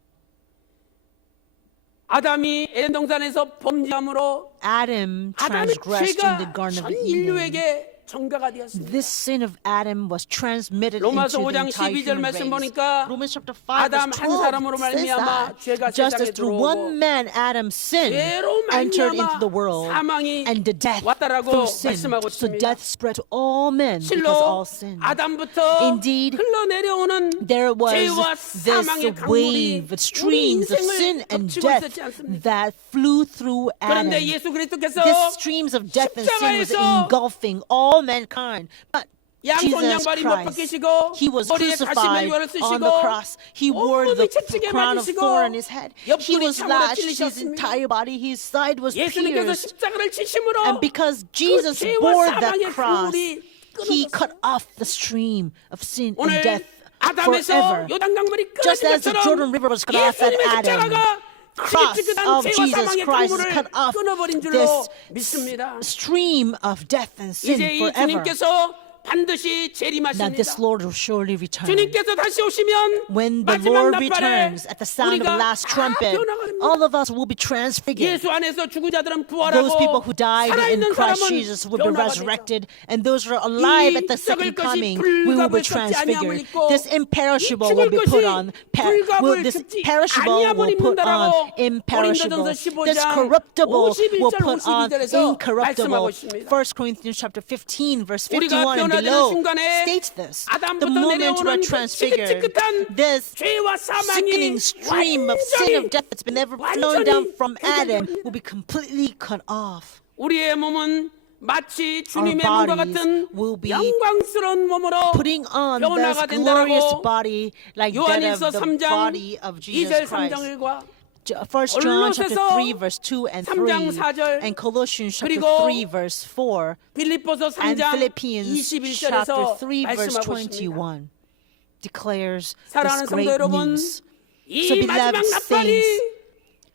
아담이 에덴 동산에서 범죄함으로 Adam 아담의 transgressed in the 죄가 Garden 전 of Eden. 인류에게 전가가 되었습니다. This sin of Adam was transmitted 로마서 into the 5장 entire 12절 human 말씀 race. 보니까 Romans chapter 5 아담 verse 한 12 사람으로 says 말미암아 죄가 that just 세상에 as through 들어오고 one man Adam sinned 죄로 entered 말미암아 into the world 사망이 and the death 왔다라고 through sin, 말씀하고 so 있습니다. death spread to all men because 실로 all sinned. 아담부터 Indeed, 흘러내려오는 There was 죄와 this 사망의 강물이 wave, 우리 streams of sin 인생을 and 덮치고 death 있었지 않습니까? that flew through Adam. 그런데 예수 그리스도께서 This streams of death and sin was 십자가에서 engulfing all mankind. But 양손 Jesus 양발이 못 Christ, 박히시고 He was 머리에 crucified 가시멜로를 on 쓰시고 the cross. He wore the 온몸이 채찍에 crown of 맞으시고 thorn on His head. He 옆구리 was 참으로 lashed, His 찔리셨습니다. entire body, His side was 예수님께서 pierced. 십자가를 치심으로 And because Jesus 죄와 bore that 사망의 cross, 강물이 He 끊어졌습니다. cut off the stream of sin and 오늘 death 아담에서 forever. 요단강물이 Just 끊어진 as the 것처럼 Jordan River was cut off at 예수님의 Adam, 십자가가 cross 지긋지긋한 of 죄와 Jesus 사망의 Christ is 강물을 cut off 끊어버린 줄로 this 믿습니다. stream of death and sin 이제 이 forever. 주님께서 반드시 That 재림하십니다. this Lord will surely return. 주님께서 다시 오시면 When the 마지막 Lord 나팔에 returns at the sound of the 우리가 last 다 trumpet, 변화가 all of us will be transfigured. 예수 안에서 죽은 자들은 Those people 부활하고 who died in 살아있는 Christ 사람은 Jesus will be 변화가 되죠. resurrected, and those who are alive at the 이 second 썩을 것이 coming, we will be 불가불 썩지 transfigured. 아니함을 입고 This imperishable 이 will 죽을 be put 것이 on. 불가불 This 죽지 perishable 아니함을 will put on 입는다라고 imperishable. 고린도전서 15장 This corruptible will 51절 put on 52절에서 incorruptible. 말씀하고 있습니다. 1 Corinthians chapter 15, verse 우리가 51 and 변화되는 below 순간에 states this. The 아담부터 moment we're 내려오는 transfigured, 지긋지긋한 this 죄와 사망이 sickening stream of sin of 완전히 death that's been ever flown down 완전히 from Adam 해결됩니다. will be completely cut off. 우리의 몸은 마치 주님의 Our 몸과 bodies 같은 will be 영광스러운 몸으로 Putting on 변화가 this glorious 된다라고 body like that 요한일서 of the 3장 body of 2절 Jesus Christ. 3장과 1 John chapter 골로새서 3 verse 2 and 3장 3 4절, and Colossians chapter 그리고 3 verse 4 빌립보서 and 3장 Philippians 21절에서 chapter 3 verse 말씀하고 있습니다. 21 declares this 사랑하는 성도 great 여러분, news. 이 So 마지막 beloved 나팔이 saints,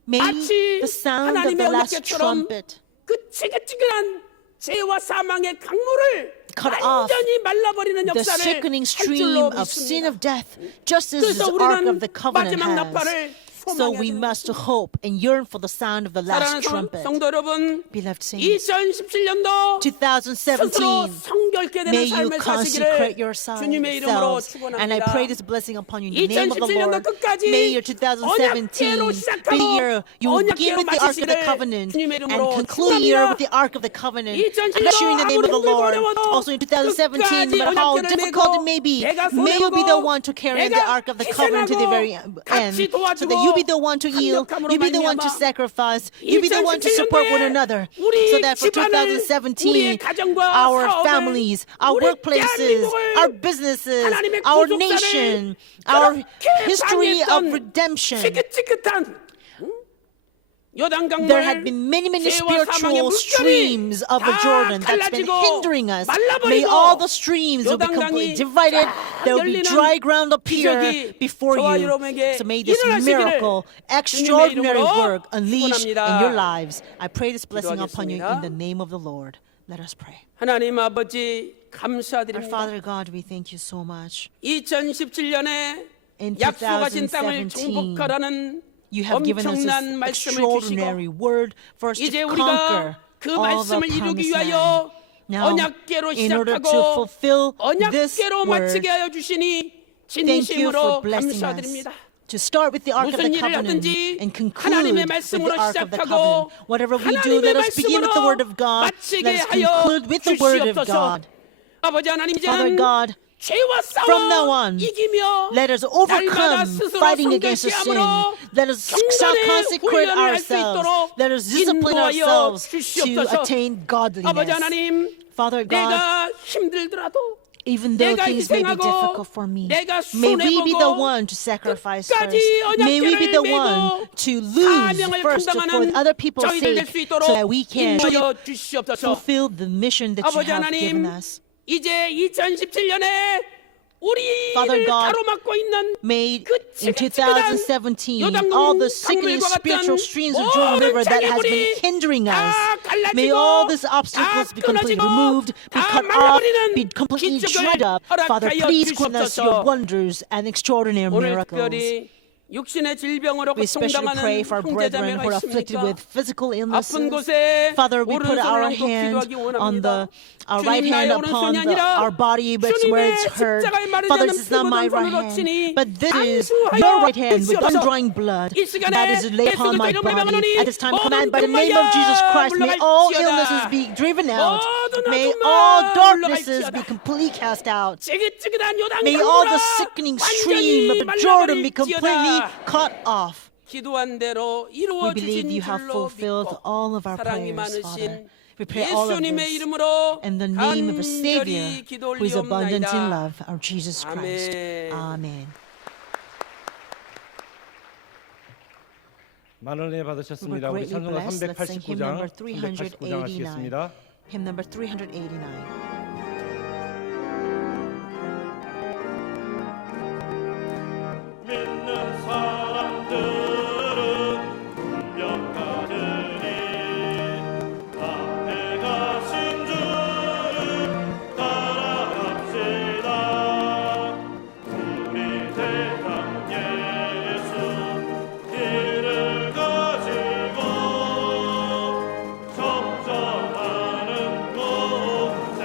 may 마치 the sound of 하나님의 the last 언약궤처럼 trumpet 그 지긋지긋한 죄와 사망의 강물을 cut off 완전히 말라버리는 the 역사를 sickening 할 stream 줄로 of sin 믿습니다. of death, just as 그래서 the Ark 우리는 of the Covenant 마지막 has. 나팔을 So we 소망해야 must hope and yearn for the sound of the 사랑하는 last trumpet. 성도 여러분, Beloved saints, 2017년도 스스로 2017, 성결케 may 되는 you 삶을 consecrate 사시기를 주님의 이름으로 yourselves. And I pray this 축원합니다. blessing upon you in the name of the 2017년도 Lord. 끝까지 May your 2017 언약궤로 be 시작하고 the year you will begin 언약궤로 with the Ark of the 마치시기를 Covenant 주님의 and 이름으로 conclude the year 축원합니다. with the Ark of the Covenant. I 2017년도 bless you in the name of the 아무리 Lord. 어려워도 Also in 2017, no 끝까지 matter how 언약궤를 difficult it may be, 내가 may you be the 손해보고 one to carry the 내가 Ark of the Covenant to the very end. 같이 So that you be the one to yield, 합력함으로 you be the one to 말미암아 sacrifice, you be the one to support one another. So that for 2017, our families, our workplaces, our businesses, our nation, our history of redemption, 지긋지긋한 요단강물 there had been many spiritual streams of the Jordan that's been hindering us. May all the streams will be completely divided. There will be dry ground up here before you. So may this miracle, extraordinary work unleash in your lives. I pray this blessing upon you in the name of the Lord. Let us pray. 하나님 아버지 Our 감사드립니다. Father God, we thank you so much. 2017년에 In 약속하신 땅을 2017, 정복하라는 You have given us 엄청난 this 말씀을 extraordinary 주시고 word for us 이제 to 우리가 conquer 그 all the 말씀을 이루기 promised 위하여 land. Now, 언약궤로 in order to 시작하고 fulfill this 언약궤로 word, 마치게 하여 주시니 thank you 진심으로 for blessing us. 감사드립니다. To start with the Ark of the 무슨 일을 Covenant 하든지 and conclude 하나님의 with the 말씀으로 Ark of the 시작하고 Covenant. Whatever we do, let us begin with the Word of God. 마치게 Let us 하여 conclude with the Word of 주시옵소서. God. 아버지 하나님 Father 이제는 God, 죄와 From now 싸워 on, 이기며 let us 날마다 overcome 스스로 fighting against the sin. 성결시함으로 Let us 경건의 consecrate 훈련을 할 수 ourselves. 있도록 Let us discipline 인도하여 ourselves to 주시옵소서. attain 아버지 godliness. 하나님, Father God, 내가 힘들더라도 even though 내가 things may be 희생하고 difficult for me, 내가 may we be the 손해보고 one to sacrifice first. 끝까지 May we be the 언약궤를 one 메고 to lose 사명을 first for 감당하는 other people's 저희들 sake 될 수 있도록 so that we can 인도하여 주시옵소서. fulfill the mission that you 아버지 have given 하나님, us. 이제 2017년에 Father 우리를 God, 가로막고 있는 Made 그 in 지긋지긋한 2017, 요단강 all the sickening 강물과 spiritual 같은 streams of Jordan River 모든 that has been 장애물이 hindering us. 다 May all 갈라지고 these obstacles be 다 completely 끊어지고 removed, be 다 cut off, be 말라버리는 completely 기적을 dried up. Father, 허락하여 please grant us your 주시옵소서. wonders and extraordinary 오늘 miracles. 특별히 육신의 질병으로 We especially pray 고통당하는 for our brethren who 형제자매가 are afflicted with 있습니까? physical 아픈 illnesses. 곳에 Father, we put our 오른손을 얹고 hand 기도하기 on 원합니다. our right 주님, hand 나의 upon 오른손이 아니라 our body, but it's where it's 주님의 hurt. 십자가에 마르지 Father, 않는 this is not my 피부던 right 손으로 hand, 치니 but this is 안수하여 your right hand with 주시옵소서. undrawing blood 이 시간에 that is laid upon my 예수 그리스도 body. 이름으로 At this time, 모든 command by the name of Jesus Christ, may all 물러갈지어다. illnesses be driven out. 모든 May 어둠아 all darknesses 물러갈지어다. be completely cast out. 찌긋찌긋한 요단 May all the 강물아 sickening stream of 완전히 Jordan be completely 말라버릴지어다. cut off. 기도한 대로 We believe 이루어주신 you have 줄로 fulfilled 믿고 all of our 사랑이 prayers, Father. 많으신 We pray all of 예수님의 this 이름으로 in the name of our Savior, 간절히 기도 who is abundant in 올리옵나이다. love, our Jesus Christ. 아멘. Amen. 많은 은혜 받으셨습니다. We 우리 were 찬송가 greatly blessed. Let's sing hymn 389장 number 389장 하시겠습니다. Hymn number 389. 믿는 사람들은 운명가들이 앞에 가신 주를 따라갑시다. 우리 대상 예수 길을 가지고 점점하는 곳에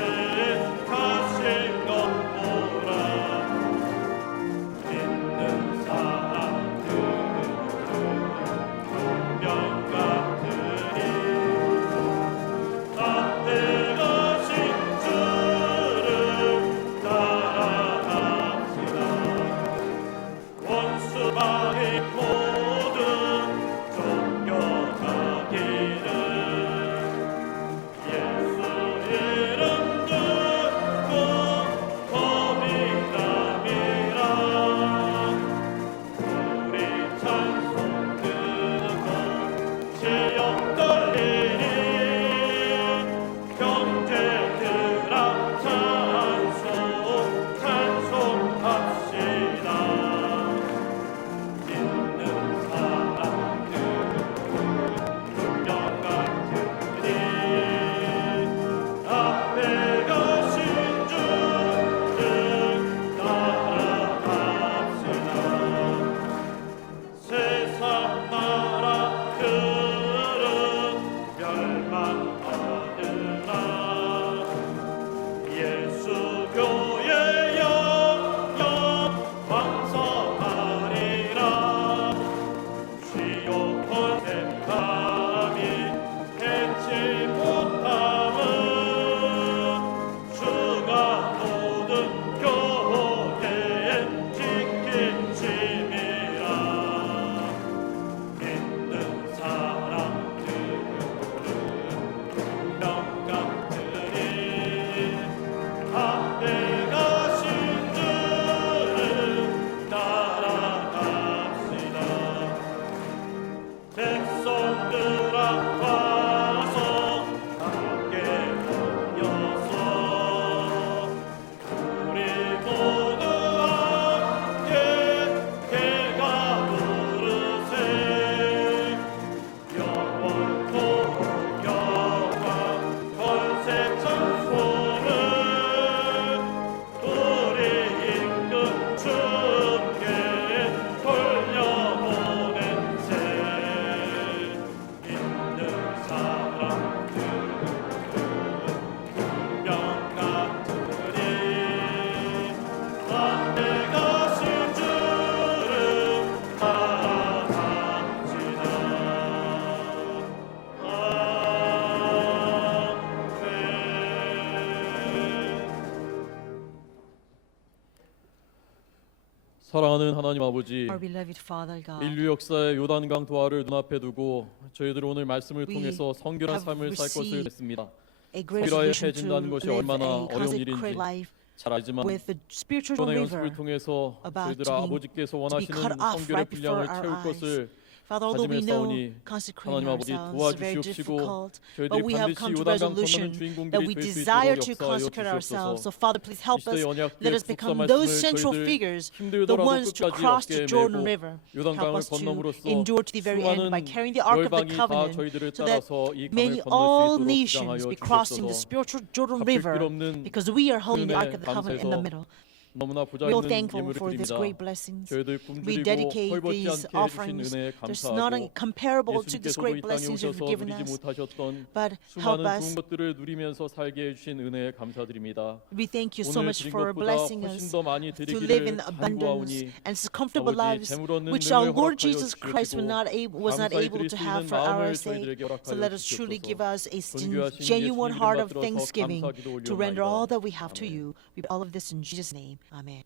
사랑하는 하나님 아버지, Our beloved Father God, 인류 역사의 요단강 도하를 눈앞에 두고 저희들 오늘 말씀을 We 통해서 성결한 have 삶을 살 것을 received 냈습니다. a great 성결하여 solution 해진다는 to 것이 live 얼마나 a 어려운 일인지 consecrated life 잘 알지만 with the spiritual 이번의 river 연습을 통해서 about 저희들 to be 아버지께서 cut 원하시는 off 성결의 right before 분량을 our 채울 eyes. 것을 Father, although we 다짐해 know 싸우니 consecrating 하나님 아버지 ourselves is very 도와주시옵시고 difficult, but 저희들이 we have 반드시 come to 요단강 resolution 건너는 that 주인공들이 we 될 수 desire 있도록 to 역사하여 consecrate ourselves. 주시옵소서. So Father, please help 이 시대 us. 언약궤 Let us 국사 become 말씀을 those central 저희들 figures, the 힘들더라도 ones to 끝까지 cross the 어깨에 Jordan 메고 River. Help 요단강을 us to 건너므로써 endure to the very end by 수많은 carrying the Ark of the 열방이 다 Covenant, 저희들을 so that 따라서 이 may 강을 건널 all 수 있도록 nations 주장하여 be crossing the 주시옵소서. spiritual Jordan 갚을 길 River, 없는 because we are holding the 은혜 Ark of the Covenant in the 감사해서 middle. 너무나 We are 보잘있는 thankful 예물을 for these 드립니다. great blessings. 저희들 We 굶주리고 dedicate 헐벗지 these 않게 해주신 offerings. 은혜에 There's not 감사하고 comparable to these 예수님께서도 great 이 땅에 blessings you've 오셔서 given 누리지 us. 못하셨던 But help 수많은 us. 좋은 것들을 누리면서 살게 해주신 은혜에 감사드립니다. We thank you so 오늘 much 드린 for 것보다 blessing 훨씬 us 더 많이 to live in 드리기를 abundance 간구하오니 and comfortable 아버지 lives, 재물 얻는 which 능력을 our Lord 허락하여 Jesus Christ was not 감사히 able 드릴 to 수 have 있는 for our 마음을 sake. 저희들에게 So 허락하여 let us truly give 주시옵소서. us a 존귀하신 genuine 예수님 heart 이름 of 받들어서 thanksgiving 감사 기도 to render 올리옵나이다. all that we have to 아멘. you. We all of this in Jesus' name. Amen.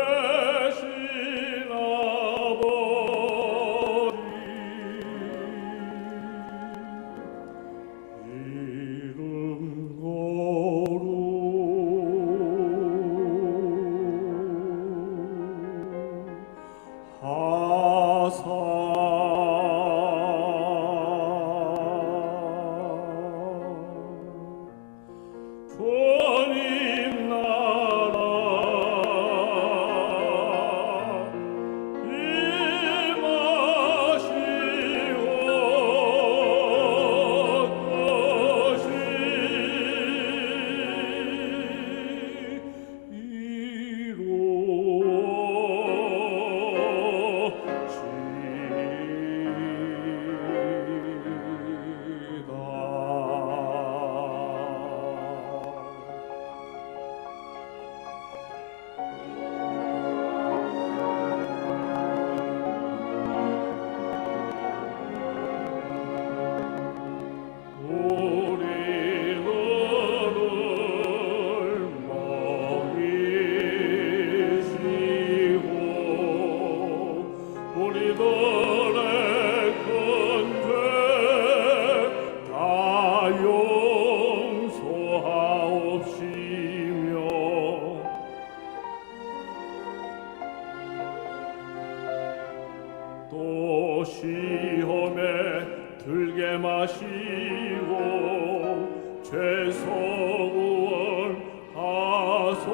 계신 아버지 이름 거룩 주님 나라 우리들의 큰 죄 다 용서하옵시며 또 시험에 들게 마시고 죄송을 하소서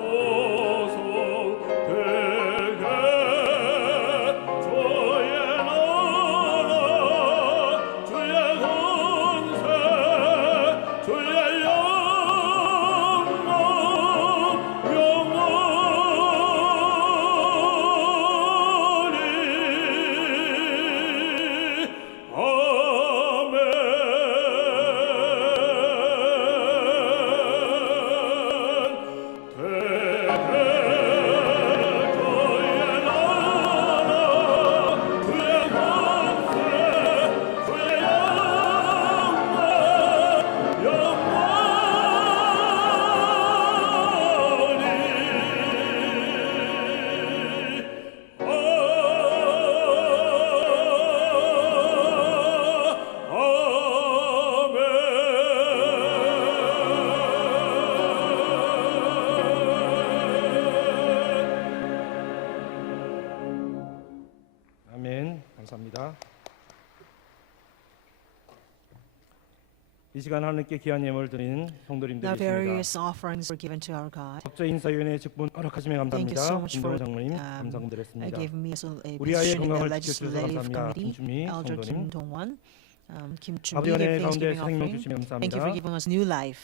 되게 주의 나라 주의 권세 주의 영광 영원히 아멘. 감사합니다. 이 시간 하나님께 귀한 예물을 드리는 성도님들이 Now 있습니다. various offerings were given to our God. 적자 인사위원회 직분 허락하시면 Thank you 감사합니다. so much for 김동호 장로님 감사드렸습니다. giving me a 우리 아이의 position in the 건강을 Legislative 지켜주셔서 감사합니다. Committee. 김준미 Elder 성도님. Kim Dong-won, Kim Chun-mi, 아버지 은혜 give 가운데 Thanksgiving 생명 offering. 주시면 Thank you for 감사합니다. giving us new life.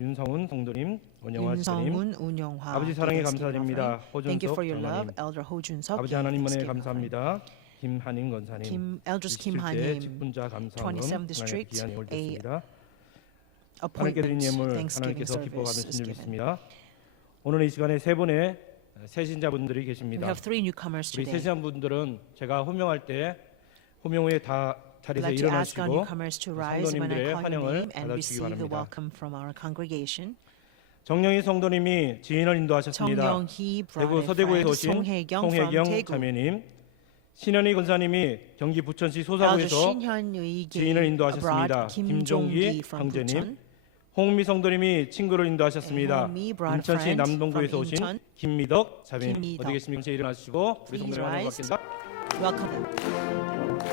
윤성훈 성도님, 원영화 집사님, 윤성훈, 운영화. 아버지 사랑에 감사드립니다. Thank you 호준석 for your love, 장로님, Elder Ho-junseok. 아버지 하나님 은혜 감사합니다. 김한인 권사님, Elders Kim 27대 Han-im, 직분자 감사원 27th District, 귀한 예물 a 드렸습니다. 하나님께 드린 appointment 예물 Thanksgiving 하나님께서 기뻐 service 받으신 is 줄 given. 믿습니다. 오늘 이 시간에 세 분의 새신자분들이 We 계십니다. have three newcomers 우리 today. 새신자분들은 제가 호명할 때 호명 후에 다 I'd 자리에서 like to ask our 일어나시고 newcomers to rise when I 성도님들의 call your 환영을 name and 받아주시기 receive the 바랍니다. welcome from our congregation. 정영희 성도님이 지인을 인도하셨습니다. 정영희 대구 brought a 서대구에서 friend, 오신 송혜경 from 송혜경 Daegu. 자매님, 신현희 권사님이 경기 부천시 Elder 소사구에서 신현의 지인을 인도하셨습니다. abroad, 김종기 김종기 from 형제님, Bucheon. 홍미 성도님이 친구를 인도하셨습니다. 홍미 brought a 인천시 friend 남동구에서 from 오신 인천. 김미덕 자매님, 김미덕. 어디 계십니까? 이제 일어나시고 우리 Please 성도님 환영 rise. 받겠습니다. Welcome them.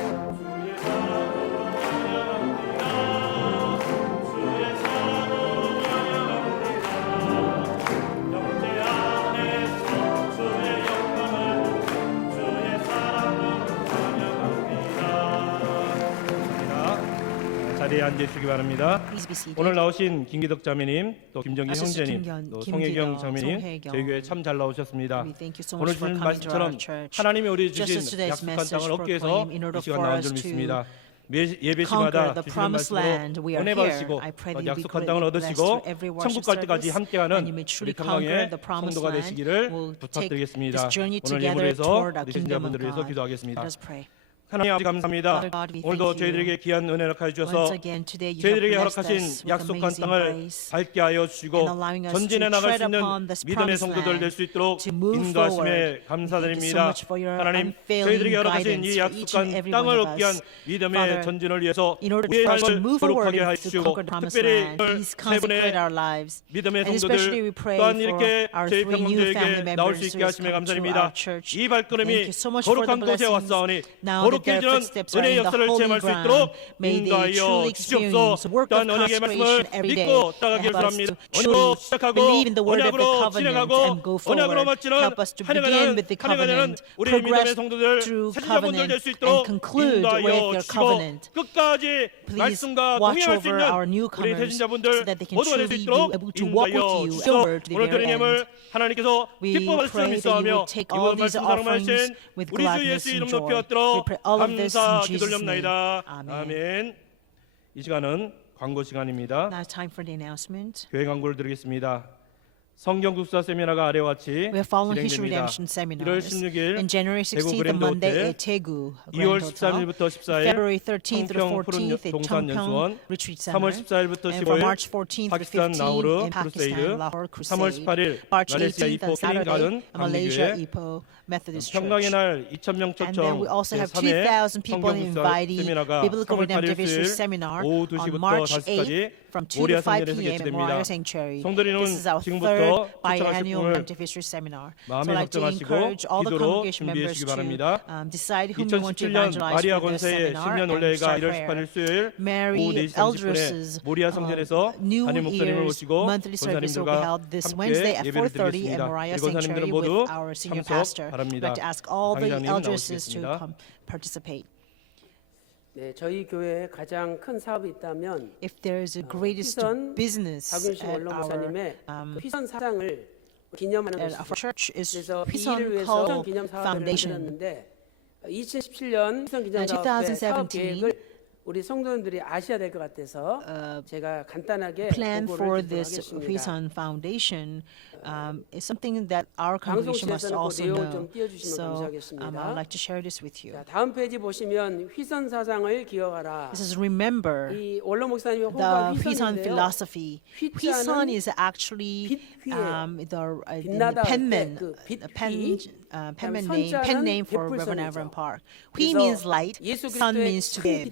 자리에 앉으시기 바랍니다. Please be seated. 오늘 나오신 김기덕 자매님, 또 김정기 Sister 형제님, 김경- 또 김기덕, 송혜경 자매님, 송혜경. 저희 교회 참 잘 나오셨습니다. We thank you so 오늘 much for 주신 coming to our 말씀처럼 church. 하나님이 우리 Just 주신 as today's 약속한 message 땅을 얻기 위해서 proclaim, in order 이 시간 for 나온 us 줄 to 믿습니다. 예배 conquer 시마다 the 주시는 promised 말씀으로 land, we are 은혜 here. 받으시고 I pray 또 that you be 약속한 greatly 땅을 blessed 얻으시고 through every worship 천국 갈 때까지 service, 함께하는 and you may 우리 truly 평강의 conquer the promised 성도가 land. 되시기를 We'll take 부탁드리겠습니다. this journey 오늘 together 예물에서 toward our 우리 kingdom of 신자분들을 위해서 God. 기도하겠습니다. Let us pray. 하나님 아버지 감사합니다. Father God, we thank 오늘도 you. 저희들에게 귀한 은혜를 하여 주셔서 Once again, today you have 저희들에게 blessed 허락하신 us with 약속한 amazing 땅을 grace 밟게 하여 주시고 and allowing us 전진해 to 나갈 수 tread 있는 upon this 믿음의 promised 성도들 land, 될 수 있도록 to move 인도하심에 forward. 감사드립니다. Thank you so much for your 하나님 unfailing 저희들에게 허락하신 guidance 이 for each 약속한 and every 땅을 one of 얻기 위한 us. 믿음의 Father, 전진을 위해서 In order 우리의 for us to 삶을 move forward 거룩하게 하여 to 주시고 conquer the promised 특별히 land, 오늘 please 세 consecrate 분의 our lives. 믿음의 And especially we 성도들 pray 또한 for 이렇게 our 저희 three new family 평문교회에 나올 members 수 있게 who has 하심에 come to 감사드립니다. our church. 이 발걸음이 Thank you so much for the 거룩한 곳에 blessings. 왔사오니 Now that 거룩해지는 their footsteps are 은혜의 in the 역사를 holy 체험할 수 있도록 ground, may they 인도하여 truly 주시옵소서. experience the work of 또한 언약의 말씀을 consecration every day. 믿고 따라가길 Help us 바랍니다. to 언약으로 truly 시작하고 believe in the word of the 언약으로 covenant 진행하고 and go 언약으로 forward. 마치는 Help us to 한 해가 begin 되는 with the 한 해가 되는 covenant, 우리 믿음의 progress 성도들 through 세자분들 covenant, 될 수 and 있도록 conclude with 인도하여 your 주시고 covenant. 끝까지 Please 말씀과 watch 동행할 수 over 있는 our 우리 newcomers 세신자분들 so that they can 모두가 될 수 truly 있도록 be able to walk with 인도하여 you 주시고 forward to the 오늘 very 드린 end. 예물 하나님께서 We 기뻐하실 줄 pray that you 믿사하며 will take all 이번 these 말씀 사랑하신 offerings with 우리 주 gladness 예수 이름 and joy. 높이 We 얻도록 pray all of this in 감사 Jesus' 기도올렵나이다. name. 아멘. 이 시간은 광고 시간입니다. Now it's time for the announcement. 교회 광고를 드리겠습니다. 성경 국사 세미나가 아래와 같이 We are following History 진행됩니다. Redemption 1월 seminars. 16일 In January 대구 16th, 그랜드 Monday 호텔, at Daegu 2월 Grand Hotel. 13일부터 14일 February 13th to 청평 푸른 14th at 동산 연수원, Changpyeong Retreat 3월 Center. 14일부터 And from 15일 March 14th to 파키스탄 15th 나우르 in Pakistan, 크루세이드, Lahore 3월 Crusade. 18일 March 말레이시아 18th 이포 on 킹 Saturday, 가든 Malaysia 강리교회, Ipoh Methodist 평강의 Church. 날 2,000명 And then we 초청 also have 제3회 2,000 people 성경 국사 invited 세미나가 Biblical 3월 8일 Redemptive History 수요일 Seminar 오후 on 2시부터 March 5시까지 8th from 2 to 모리아 5 성전에서 p.m. at 개최됩니다. Moriah Sanctuary. 성도님은 This is our 지금부터 third 초청하실 biannual 분을 Redemptive History Seminar. So 마음에 I'd like to 작정하시고 encourage all the 기도로 congregation members 준비해 주시기 to 바랍니다. decide whom you want to 2017년 evangelize 마리아 for this 권세의 seminar 신년 and 올레가 start 1월 prayer. 18일 수요일 Mary 오후 4시 30분에 Eldress's 모리아 성전에서 New 담임 목사님을 Year's 모시고 monthly service will be 권사님들과 held this 함께 Wednesday at 예배를 4:30 at 드리겠습니다. Moriah 권사님들은 Sanctuary 모두 with our senior 참석 pastor. I'd 바랍니다. like to ask all the 당장님 eldresses to 나오시겠습니다. come participate. 네, 저희 교회에 가장 큰 사업이 있다면 If there is a greatest 휘선 business 박윤식 at 원로 our 목사님의 그 휘선 사장을 기념하는 at our 것이죠. church is 그래서 이 Hwisun 일을 위해서 Call 휘선 기념 사업을 Foundation. 만들었는데 2017년 휘선 기념 사업 2017 계획을 우리 성도님들이 아셔야 될 것 같아서 제가 간단하게 plan for 보고를 드리도록 this 하겠습니다. Hwisun Foundation is something that our congregation must 방송실에서는 그 also 내용을 know. 좀 띄워주시면 So 감사하겠습니다. I'd like to share this with you. 자, 다음 페이지 보시면 휘선 사상을 기억하라. This is remember 이 원로 목사님이 the 호가 Hwisun 휘선인데요. philosophy. Hwisun is actually the penman, the pen name for Reverend Avram Park. Hui means light, sun means to give.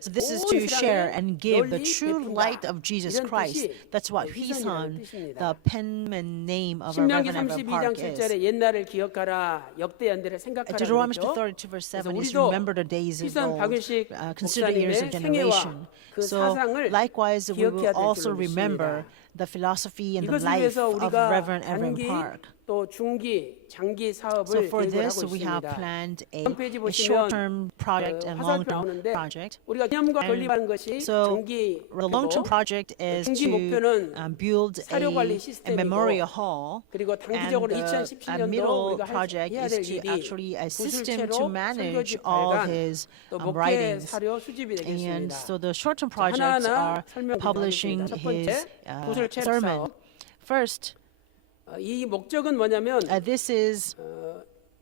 So this is to share and give the true light of Jesus Christ. That's what Hwisun, the penman name name of our 신명기 Reverend Evan 32장 Park is. 7절에 옛날을 기억하라 역대 연대를 생각하라 Deuteronomy 그랬죠. 32 verse 7 그래서 is 우리도 remember the days of 희선 old, 박윤식 consider the years of 목사님의 생애와 generation. 그 So 사상을 likewise, we will 기억해야 될 also 줄로 remember 믿습니다. the philosophy and the 이것을 life 위해서 of 우리가 Reverend Evan 단기 Park. 또 중기, 장기 So 사업을 for 계획을 this, 하고 we have 있습니다. planned 홈페이지 a 보시면 short-term project and 화살표 long-term 나오는데 project. 우리가 기념과 And 건립하는 것이 So 장기 the long-term project is 중기 to 목표는 build 사료 관리 a 시스템이고 memorial hall. 그리고 And 단기적으로 the 2017년도 middle 우리가 project 해야 is 될 to 일이 actually a system 구술체로 to manage 설교집 all 발간 his 또 목회 writings. 사료 수집이 And 되겠습니다. so the short-term projects 하나하나 are 설명드리겠습니다. publishing 첫 번째, his 구술체 sermon. 사업. First, 이 목적은 뭐냐면 this is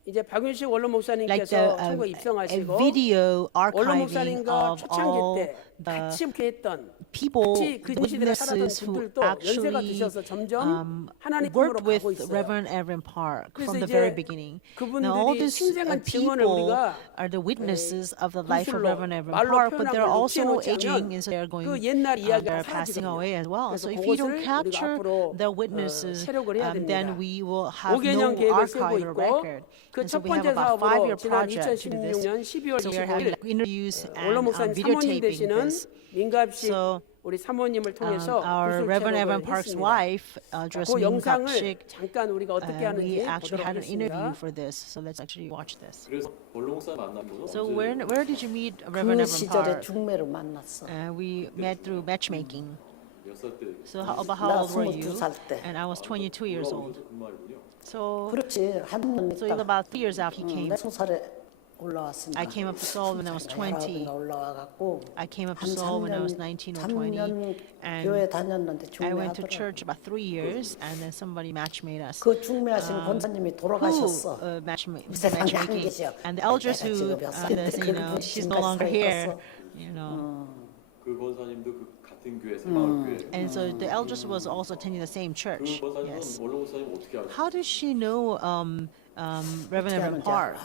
이제 박윤식 원로 like 목사님께서 the 천국에 a 입성하시고 video 원로 archiving 목사님과 of 초창기 all 때 the 같이 목회했던 people, 같이 그 시대에 살았던 witnesses who 분들도 연세가 actually 드셔서 점점 하나님 worked 품으로 with 가고 있어요. Reverend Evan Park 그래서 from the 이제 very beginning. Now all 그분들이 these 생생한 증언을 people 우리가 are the witnesses of the life of 구술로 Reverend Evan 말로 Park, but they're 표현하고 also 녹취해놓지 aging, 않으면 and so they're going, 그 옛날 이야기가 they're passing 사라지거든요. away as well. 그래서 So if we don't 그것을 우리가 capture 앞으로 the witnesses, 체력을 해야 됩니다. then we will have 5개년 no 계획을 세우고 archive or 있고 record. 그 And so 첫 we have 번째 about 사업으로 5-year 지난 project to do this. 2016년 12월 So we are having 25일 interviews 원로 and 목사님 사모님 videotaping 되시는 this. 민갑식 So, 우리 사모님을 통해서 our 구술 Reverend 체력을 Evan Park's 했습니다. wife, 자, Joyce 그 영상을 Mingapshik, 잠깐 우리가 어떻게 we 하는지 actually 보도록 had an interview 하겠습니다. for this. So let's actually watch this. 그래서 원로 목사 만난 거죠? So where did you meet Reverend 그 Evan 시절에 Park? 중매로 만났어. We met through matchmaking. 몇살 때? So about 나 how old were you? 22살 때. And I was 22 years old. 그 말이군요. So 그렇지 한번 so 있다. about 3 years after he came, 내 20살에 올라왔으니까. I came up to Seoul when I was 20. 올라와갖고 I came up to 한 Seoul when I was 3년 19 or 20. 3년 And 교회 다녔는데 I went to 중매하더라고. church about 3 years, and then somebody matchmade us. 그 중매하신 권사님이 Who 돌아가셨어. matchmaking? 안 계셔. And the elders 내가 who, 지금 몇 살인데 you know, 그분이 she's no 지금까지 longer here. 살아있었어. You know, 그 권사님도 그 같은 교회 새마을 교회. and so the elders was also attending the same 그 church. 권사님은 Yes. 원로 목사님 어떻게 알아요? How does she know Reverend Evan Park?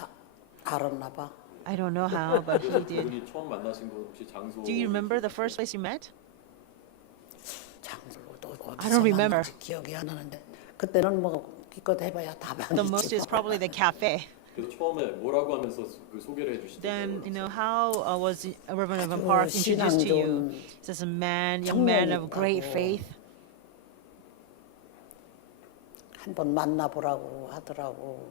알았나 봐. I don't know how, but he did. 그분이 처음 만나신 거 혹시 장소? Do you remember the first place you met? 장소를 또 I don't remember. 만났는지 기억이 안 나는데 그때는 뭐 기껏 해봐야 다 The most is 많이 probably the cafe. 그래서 처음에 뭐라고 하면서 그 소개를 해주시죠? Then, you know, how was Reverend Evan Park introduced to you? He says a man, young man of great faith. 한번 만나보라고 하더라고.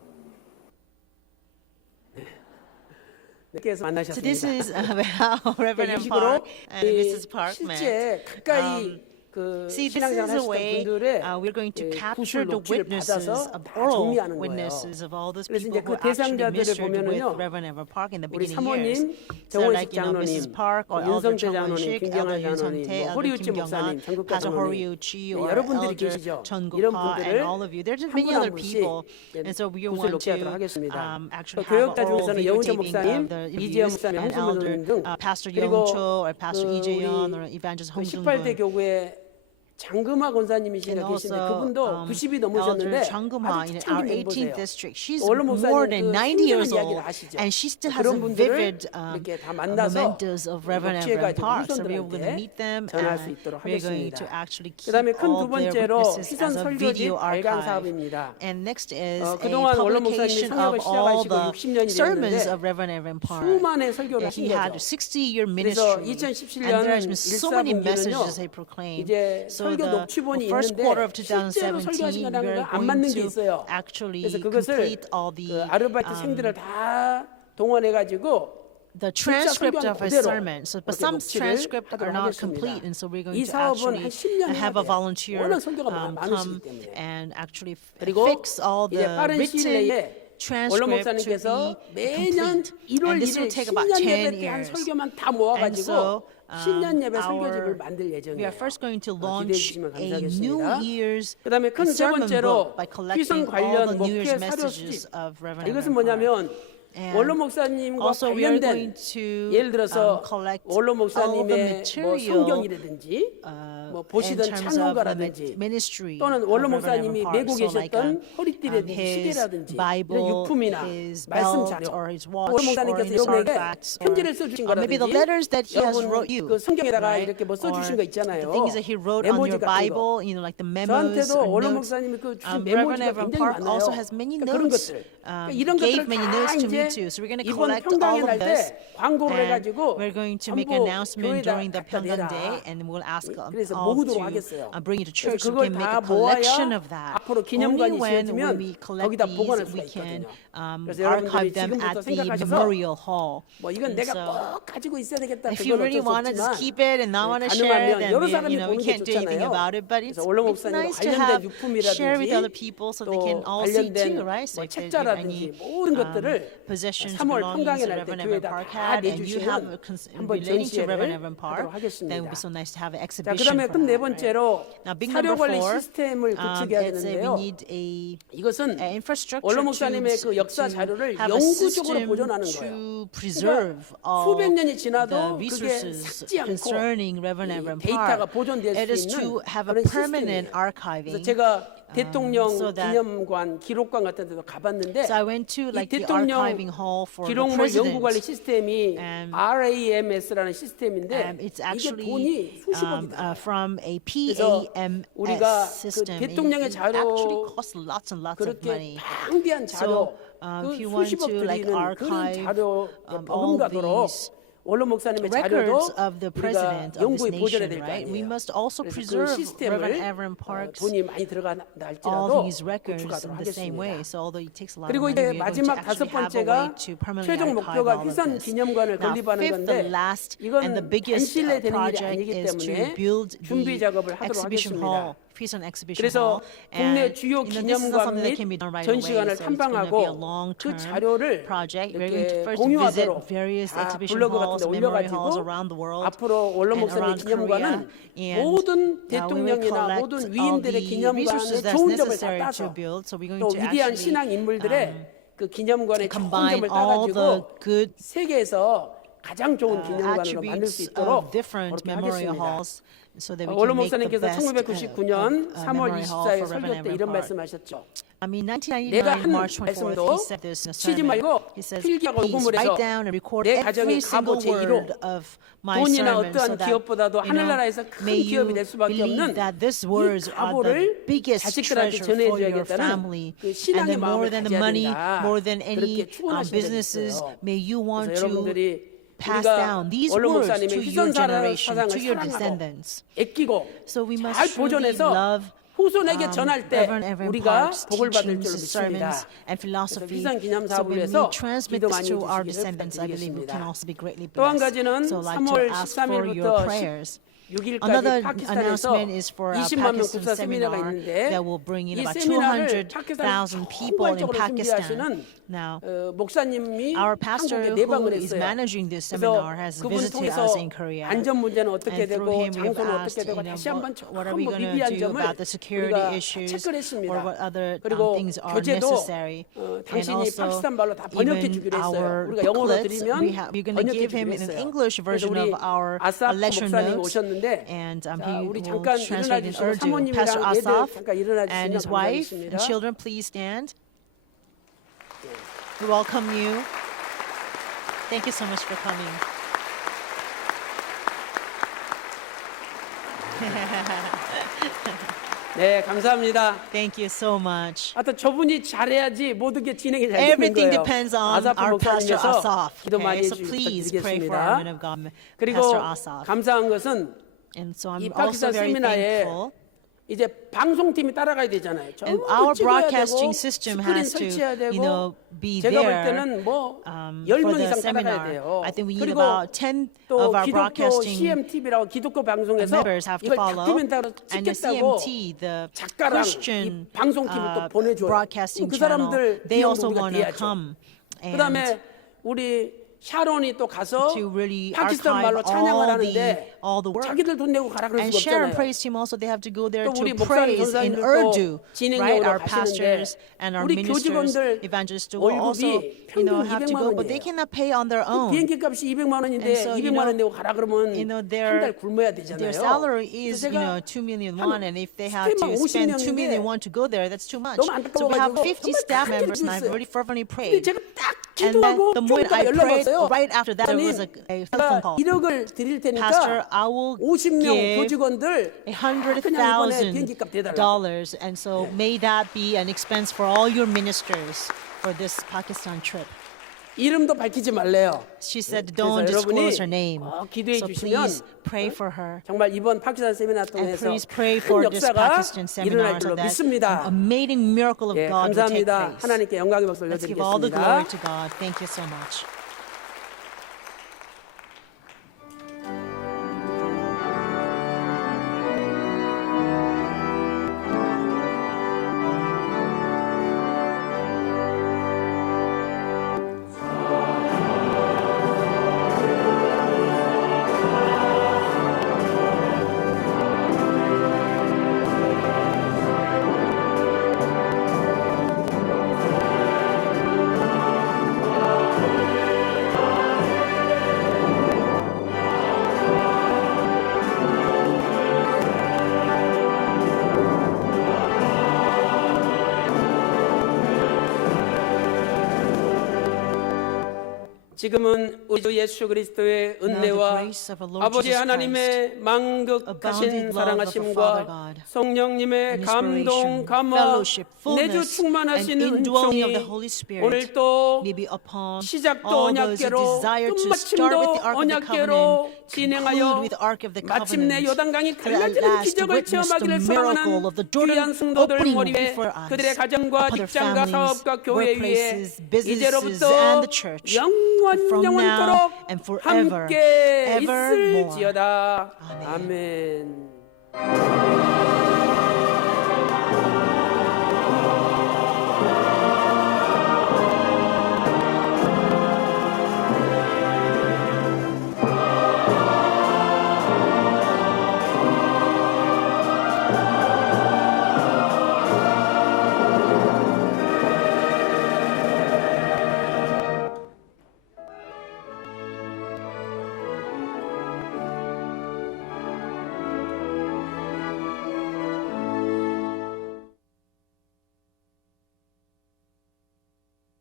늦게서 So this 만나셨습니다. is how Reverend 이 Evan 식으로 Park and Mrs. Park met. 실제 가까이 그 See, this 신앙생활 is a 하셨던 way 분들의 we're going to 예, capture 구술 the 녹취를 witnesses 받아서 of 다 oral 정리하는 거예요. witnesses of all those 그래서 people 이제 who 그 actually 대상자들을 ministered with 보면은요, Reverend Evan Park in the 우리 beginning 사모님, years. So like, 정원식 you know, 장로님, Mrs. Park or Elder 윤성태 장로님, Chong-shik, 김경환 Elder Yun 장로님, Sung-tae, 뭐 Elder 허리우치 Kim 목사님, Kyung-han, 전국가 Pastor 장로님, Horiuchi, 네, or 여러분들이 Elder 계시죠? Chun 이런 Guk-ha, 분들을 and all of you. There's 한 many 분 한 other 분씩 people, and so we 구술 want 녹취하도록 to 하겠습니다. actually have 교역자 oral 중에서는 영훈철 videotaping 목사님, of the 이재영 interviews 목사님, and 홍순문 Elder 등 Pastor 그리고 Young-cho or Pastor 그 Lee Jae-yeon or 우리 Evangelist 그 Hong 18대 Jung-gun. 교회 장금화 권사님이시가 And 계신데 also, 그분도 90이 Elder 넘으셨는데 Changuma 아주 in our 초창기 18th 멤버세요. district. She's 원로 more 목사님 than 그 90 years 생생한 old, 이야기를 아시죠? and she still has a 그런 분들을 vivid 이렇게 다 만나서 mementos of Reverend Evan 녹취해가지고 Park. So we're going to 후손들한테 meet them, 전할 수 and 있도록 we're going 하겠습니다. to actually keep 그다음에 큰 두 all their 번째로 witnesses 희선 as a 설교집 video 발간 archive. 사업입니다. And next is a 그동안 원로 목사님 publication 성역을 of all 시작하시고 the 60년이 sermons 됐는데 of Reverend Evan Park. 수많은 설교를 하신 He had 거죠. 60-year 그래서 ministry, 2017년 and there has been so many 1, 4분기는요, messages he proclaimed. 이제 So 설교 the 녹취본이 first 있는데 quarter of 실제로 2017, 설교하신 거랑 we're 안 going 맞는 게 to 있어요. actually 그래서 그것을 complete all 그 the 아르바이트생들을 다 동원해가지고 the 진짜 transcript 설교한 of his 그대로 sermon. So, but 그렇게 some 녹취를 transcript are 하도록 not 하겠습니다. complete, and so we're going 이 to 사업은 한 actually 10년 해야 have a 돼요. volunteer 워낙 설교가 많으시기 come 때문에. and actually 그리고 fix all 이제 the 빠른 시일 written 내에 원로 transcript to 목사님께서 be 매년 complete. 1월 And this 1일 will take about 10년 10 예배 때 한 years. 설교만 다 And 모아가지고 so, 신년 예배 our- 설교집을 만들 we 예정이에요. are first going to 기대해 launch 주시면 a New 감사하겠습니다. Year's 그다음에 큰 세 sermon 번째로 book by 희선 collecting all the 관련 New Year's 목회 사료 messages 수집. of Reverend 이것은 Evan Park. 뭐냐면 And 원로 목사님과 also we are going 관련된 to 예를 들어서 collect 원로 all the 목사님의 뭐 material 성경이라든지 뭐 in 보시던 terms of the 찬송가라든지 ministry 또는 of 원로 Reverend 목사님이 Evan 메고 Park. So like 계셨던 허리띠라든지 his 시계라든지 이런 Bible, 유품이나 his 말씀 belt, 자료 or his 원로 watch, or 목사님께서 his 여러분에게 artifacts, 편지를 써주신 or maybe the 거라든지 letters that he has 여러분 wrote you, 그 성경에다가 right? 이렇게 뭐 써주신 Or 거 있잖아요. the things that he wrote on 메모지 your 같은 거. Bible, you know, like the memos 저한테도 or 원로 notes. 목사님이 그 주신 Reverend 메모지가 Evan 굉장히 Park 많아요. also has many 그러니까 그런 notes. 것들 그러니까 이런 Gave 것들을 many 다 notes to me 이제 too. So we're going to 이번 collect 평강의 all of 날 this, 때 광고를 and 해가지고 we're going to make 전부 an announcement 교회에다 during the 갖다 Pyongyang 대라. Day, and we'll ask 그래서 all 모으도록 to 하겠어요. bring it to 그래서 church so 그걸 we can make 다 a collection 모아야 of that. 앞으로 Only 기념관이 when 지어지면 we collect 거기다 보관할 these, 수가 we can 있거든요. 그래서 archive 여러분들이 them 지금부터 at the 생각하셔서 memorial hall. 뭐 이건 And 내가 so 꼭 가지고 있어야 되겠다. if you 그건 really 어쩔 수 want to just 없지만 keep it and not want to share it, 가능하면 then 여러 we, 사람이 we 보는 게 can't do anything 좋잖아요. about it. But it's 그래서 원로 nice 목사님과 to have 관련된 share with other 유품이라든지 people so 또 they can all see 관련된 too, right? So 뭐 if there's 책자라든지 any 모든 것들을 possessions 3월 belonging 평강의 to 날 때 Reverend Evan 교회에다 Park 다 had, and you have 내주시면 한번 relating to Reverend 전시회를 Evan Park, 하도록 then it would be 하겠습니다. so nice to have an 자, exhibition 그다음에 for 끝 네 that, right? 번째로 Now, big 사료 number 관리 4, 시스템을 구축해야 it's we 되는데요. need a 이것은 infrastructure 원로 목사님의 to 그 역사 자료를 have a 영구적으로 system 보존하는 거예요. to preserve all 수백 년이 the 지나도 그게 resources 삭지 않고 concerning Reverend 이 Evan 데이터가 Park. 보존될 It is 수 to 있는 have a 그런 permanent 시스템이에요. archiving. 그래서 제가 대통령 so that- 기념관, 기록관 같은 데도 가봤는데 So I went to 이 like the 대통령 archiving hall for the 기록물 연구관리 president. 시스템이 And- RAMS라는 시스템인데 It's 이게 actually 돈이 수십억이 들어요. from a 그래서 PAMS 우리가 그 system. 대통령의 It 자료 actually costs lots and lots of 그렇게 money. 방대한 자료 So, if 그 you want 수십억 to like 들이는 그런 archive 자료 all 버금가도록 these 원로 목사님의 records 자료도 of the 우리가 president of this 연구에 보존해야 nation, 될 거 right? We 아니에요. must also 그래서 그 preserve Reverend 시스템을 Evan Park's 돈이 많이 들어간다 all 할지라도 these records in 구축하도록 the same way. 하겠습니다. So although it takes a lot of 그리고 money, 이제 we are going to 마지막 다섯 actually have a way 번째가 to permanently 최종 archive 목표가 all of 휘선 this. 기념관을 Now, 건립하는 fifth, 건데 the last 이건 and the biggest 단실내 되는 일이 project 아니기 is to 때문에 build 준비 the 작업을 하도록 exhibition 하겠습니다. hall, Freeson exhibition 그래서 hall. 국내 And 주요 this is not 기념관 something that 및 can be done right away. 전시관을 So it's going to be a 탐방하고 그 long-term 자료를 project. We're going to 이렇게 first visit 공유하도록 various 다 exhibition 블로그 halls, 같은 데 memory halls 올려가지고 around the world. 앞으로 원로 and 목사님 around 기념관은 Korea, and 모든 we will 대통령이나 collect 모든 all 위인들의 the 기념관의 resources that's 좋은 점을 다 necessary to 따서 build. So we're going 또 to 위대한 actually 신앙 인물들의 그 기념관의 좋은 combine 점을 all the 따가지고 good 세계에서 가장 좋은 기념관으로 만들 수 attributes 있도록 of different 그렇게 memorial 하겠습니다. halls so that we 원로 can make the 목사님께서 best 1999년 3월 memory hall 24일 for 설교 Reverend 때 Evan 이런 Park. 말씀하셨죠. I mean, 내가 1999, 한 March 24th, 말씀도 he said this in a 치지 sermon. 말고 He says, 필기하고 please 녹음을 해서 write down and record 내 every 가정의 single 갑오 제1호 word of my 돈이나 sermon so 어떠한 that, 기업보다도 you know, 하늘나라에서 큰 may 기업이 you 될 수밖에 believe 없는 that these 이 words are the 갑오를 biggest 자식들한테 treasure for your 전해줘야겠다는 family. 그 And 신앙의 then more 마음을 than the 가져야 money, 된다. more than any 그렇게 축원하신 적이 businesses, 있어요. may you want 그래서 to 여러분들이 pass 우리가 down these 원로 words 목사님의 to your 휘선 generation, 사상을 to your 사랑하고 descendants. 애끼고 So we must 잘 truly 보존해서 love 후손에게 전할 때 Reverend Evan 우리가 Park's 복을 받을 teachings, 줄 믿습니다. sermons, and philosophy. 휘선 기념 So 사업을 when we 해서 transmit 기도 this 많이 to our 해주시기를 descendants, I believe we can 부탁드리겠습니다. also be greatly 또 한 blessed. 가지는 So I'd like 3월 to ask for your 13일부터 prayers. 6일까지 Another 파키스탄에서 announcement is for our 20만 명 Pakistan 국사 세미나가 seminar 있는데 that will bring in 이 about 세미나를 200,000 people in 총괄적으로 Pakistan. 준비하시는 Now, 목사님이 our pastor 한국에 who 내방을 is 했어요. managing this 그래서 seminar has 그분 visited 통해서 us in Korea. 안전 문제는 어떻게 And through 되고 him, we have 장소는 asked, 어떻게 되고 you know, 다시 한번 what are we 뭐 going to 미비한 do 점을 about the security 우리가 issues, 체크를 or 했습니다. what other 그리고 things are 교재도 necessary. And 당신이 also, 파키스탄 말로 다 번역해 even 주기로 했어요. our 우리가 영어로 booklets, 드리면 we're going to 번역해 give him 주기로 in an 했어요. English 그래서 version 우리 of our 아삽 lecture 목사님 notes. 오셨는데 And 자, he 우리 will 잠깐 일어나 translate in 주시고 Urdu. 사모님이랑 Pastor 애들 Asaf 잠깐 일어나 and his 주시면 wife 감사하겠습니다. and children, please stand. We welcome you. Thank you so much for coming. 네, 감사합니다. Thank you so much. 하여튼 저분이 잘해야지 모든 게 진행이 잘 되는 Everything 거예요. depends on 아사프 our pastor 목사님께서 Asaf. 기도 많이 Okay, so 해주시기 please pray for our man 부탁드리겠습니다. of God, 그리고 Pastor Asaf. 감사한 것은 And so I'm 이 also 파키스탄 very 세미나에 thankful. 이제 방송팀이 따라가야 되잖아요. And 전부 our 찍어야 broadcasting 되고 system 스크린 has to, 설치해야 되고 you know, be 제가 볼 there 때는 뭐 for 10명 the 이상 따라가야 seminar. 돼요. I think we need 그리고 about 10 또 of our 기독교 broadcasting CMTV라고 기독교 방송에서 members have to 이걸 follow. 다큐멘터리로 And the 찍겠다고 CMT, the 작가랑 Christian 이 방송팀을 또 보내줘요. broadcasting 그 channel, 사람들 they 비용도 also 우리가 want to 내야죠. come. 그다음에 And 우리 샤론이 또 가서 to really 파키스탄 말로 archive 찬양을 all 하는데 the work. 자기들 돈 내고 가라 그럴 And 수가 Sharon 없잖아요. praise team also, they have to go there 또 to 우리 목사님, praise in 전사님들도 Urdu, right? 진행용으로 Our 가시는데 pastors and our 우리 ministers, 교직원들 evangelists will also, 월급이 have to 평균 go, 200만 but they 원이에요. cannot pay on their own. 비행기 값이 200만 원인데 And so, 200만 원 내고 가라 그러면 한 their 달 굶어야 되잖아요. their salary is, 그래서 제가 2 million won, and if they have 스태프만 to spend 2 50 million 명인데 won to go there, that's too much. 너무 So we have 안타까워가지고 50 staff 정말 members, and I've 간절히 already fervently 근데 prayed. 제가 딱 And then 기도하고 the 좀 moment I 있다가 연락 prayed, 왔어요. right after that, there was a telephone call. 1억을 드릴 Pastor, 테니까 I will 50명 give 교직원들 그냥 이번에 비행기 값 대달라고. $100,000, and so may that be an expense for all your ministers for this Pakistan trip. 이름도 밝히지 말래요. She said, 그래서 don't disclose her 여러분이 name. 기도해 So 주시면 please pray for her. 정말 이번 파키스탄 세미나 And 통해서 please pray 큰 for this 역사가 Pakistan seminar 일어날 so 줄로 that 믿습니다. an amazing miracle of 예, God will take 감사합니다. place. 하나님께 영광의 박수 Let's give all the glory to 올려드리겠습니다. God. Thank you so much. 지금은 우리 주 예수 그리스도의 Now the 은혜와 grace of our Lord 아버지 Jesus 하나님의 abounding 만극하신 love of our 사랑하심과 Father God, 성령님의 감동, inspiration, 감화, fellowship, 내주 fullness, 충만하신 and indwelling of 은총이 the Holy Spirit 오늘 또 may be upon 시작도 all those who 언약계로 desire to start with 끝마침도 the Ark of the 언약계로 Covenant, 진행하여 conclude with the Ark of the 마침내 Covenant, 요단강이 and at 갈라지는 last 기적을 witness the 체험하기를 miracle 소망하는 of the 귀한 Jordan 성도들 opening 머리 위에 before us, 그들의 가정과 upon their 직장과 families, 사업과 교회 위에 workplaces, businesses, 이제로부터 and the church, from now 영원토록 and forever, 함께 evermore. 있을지어다. 아멘. 아멘.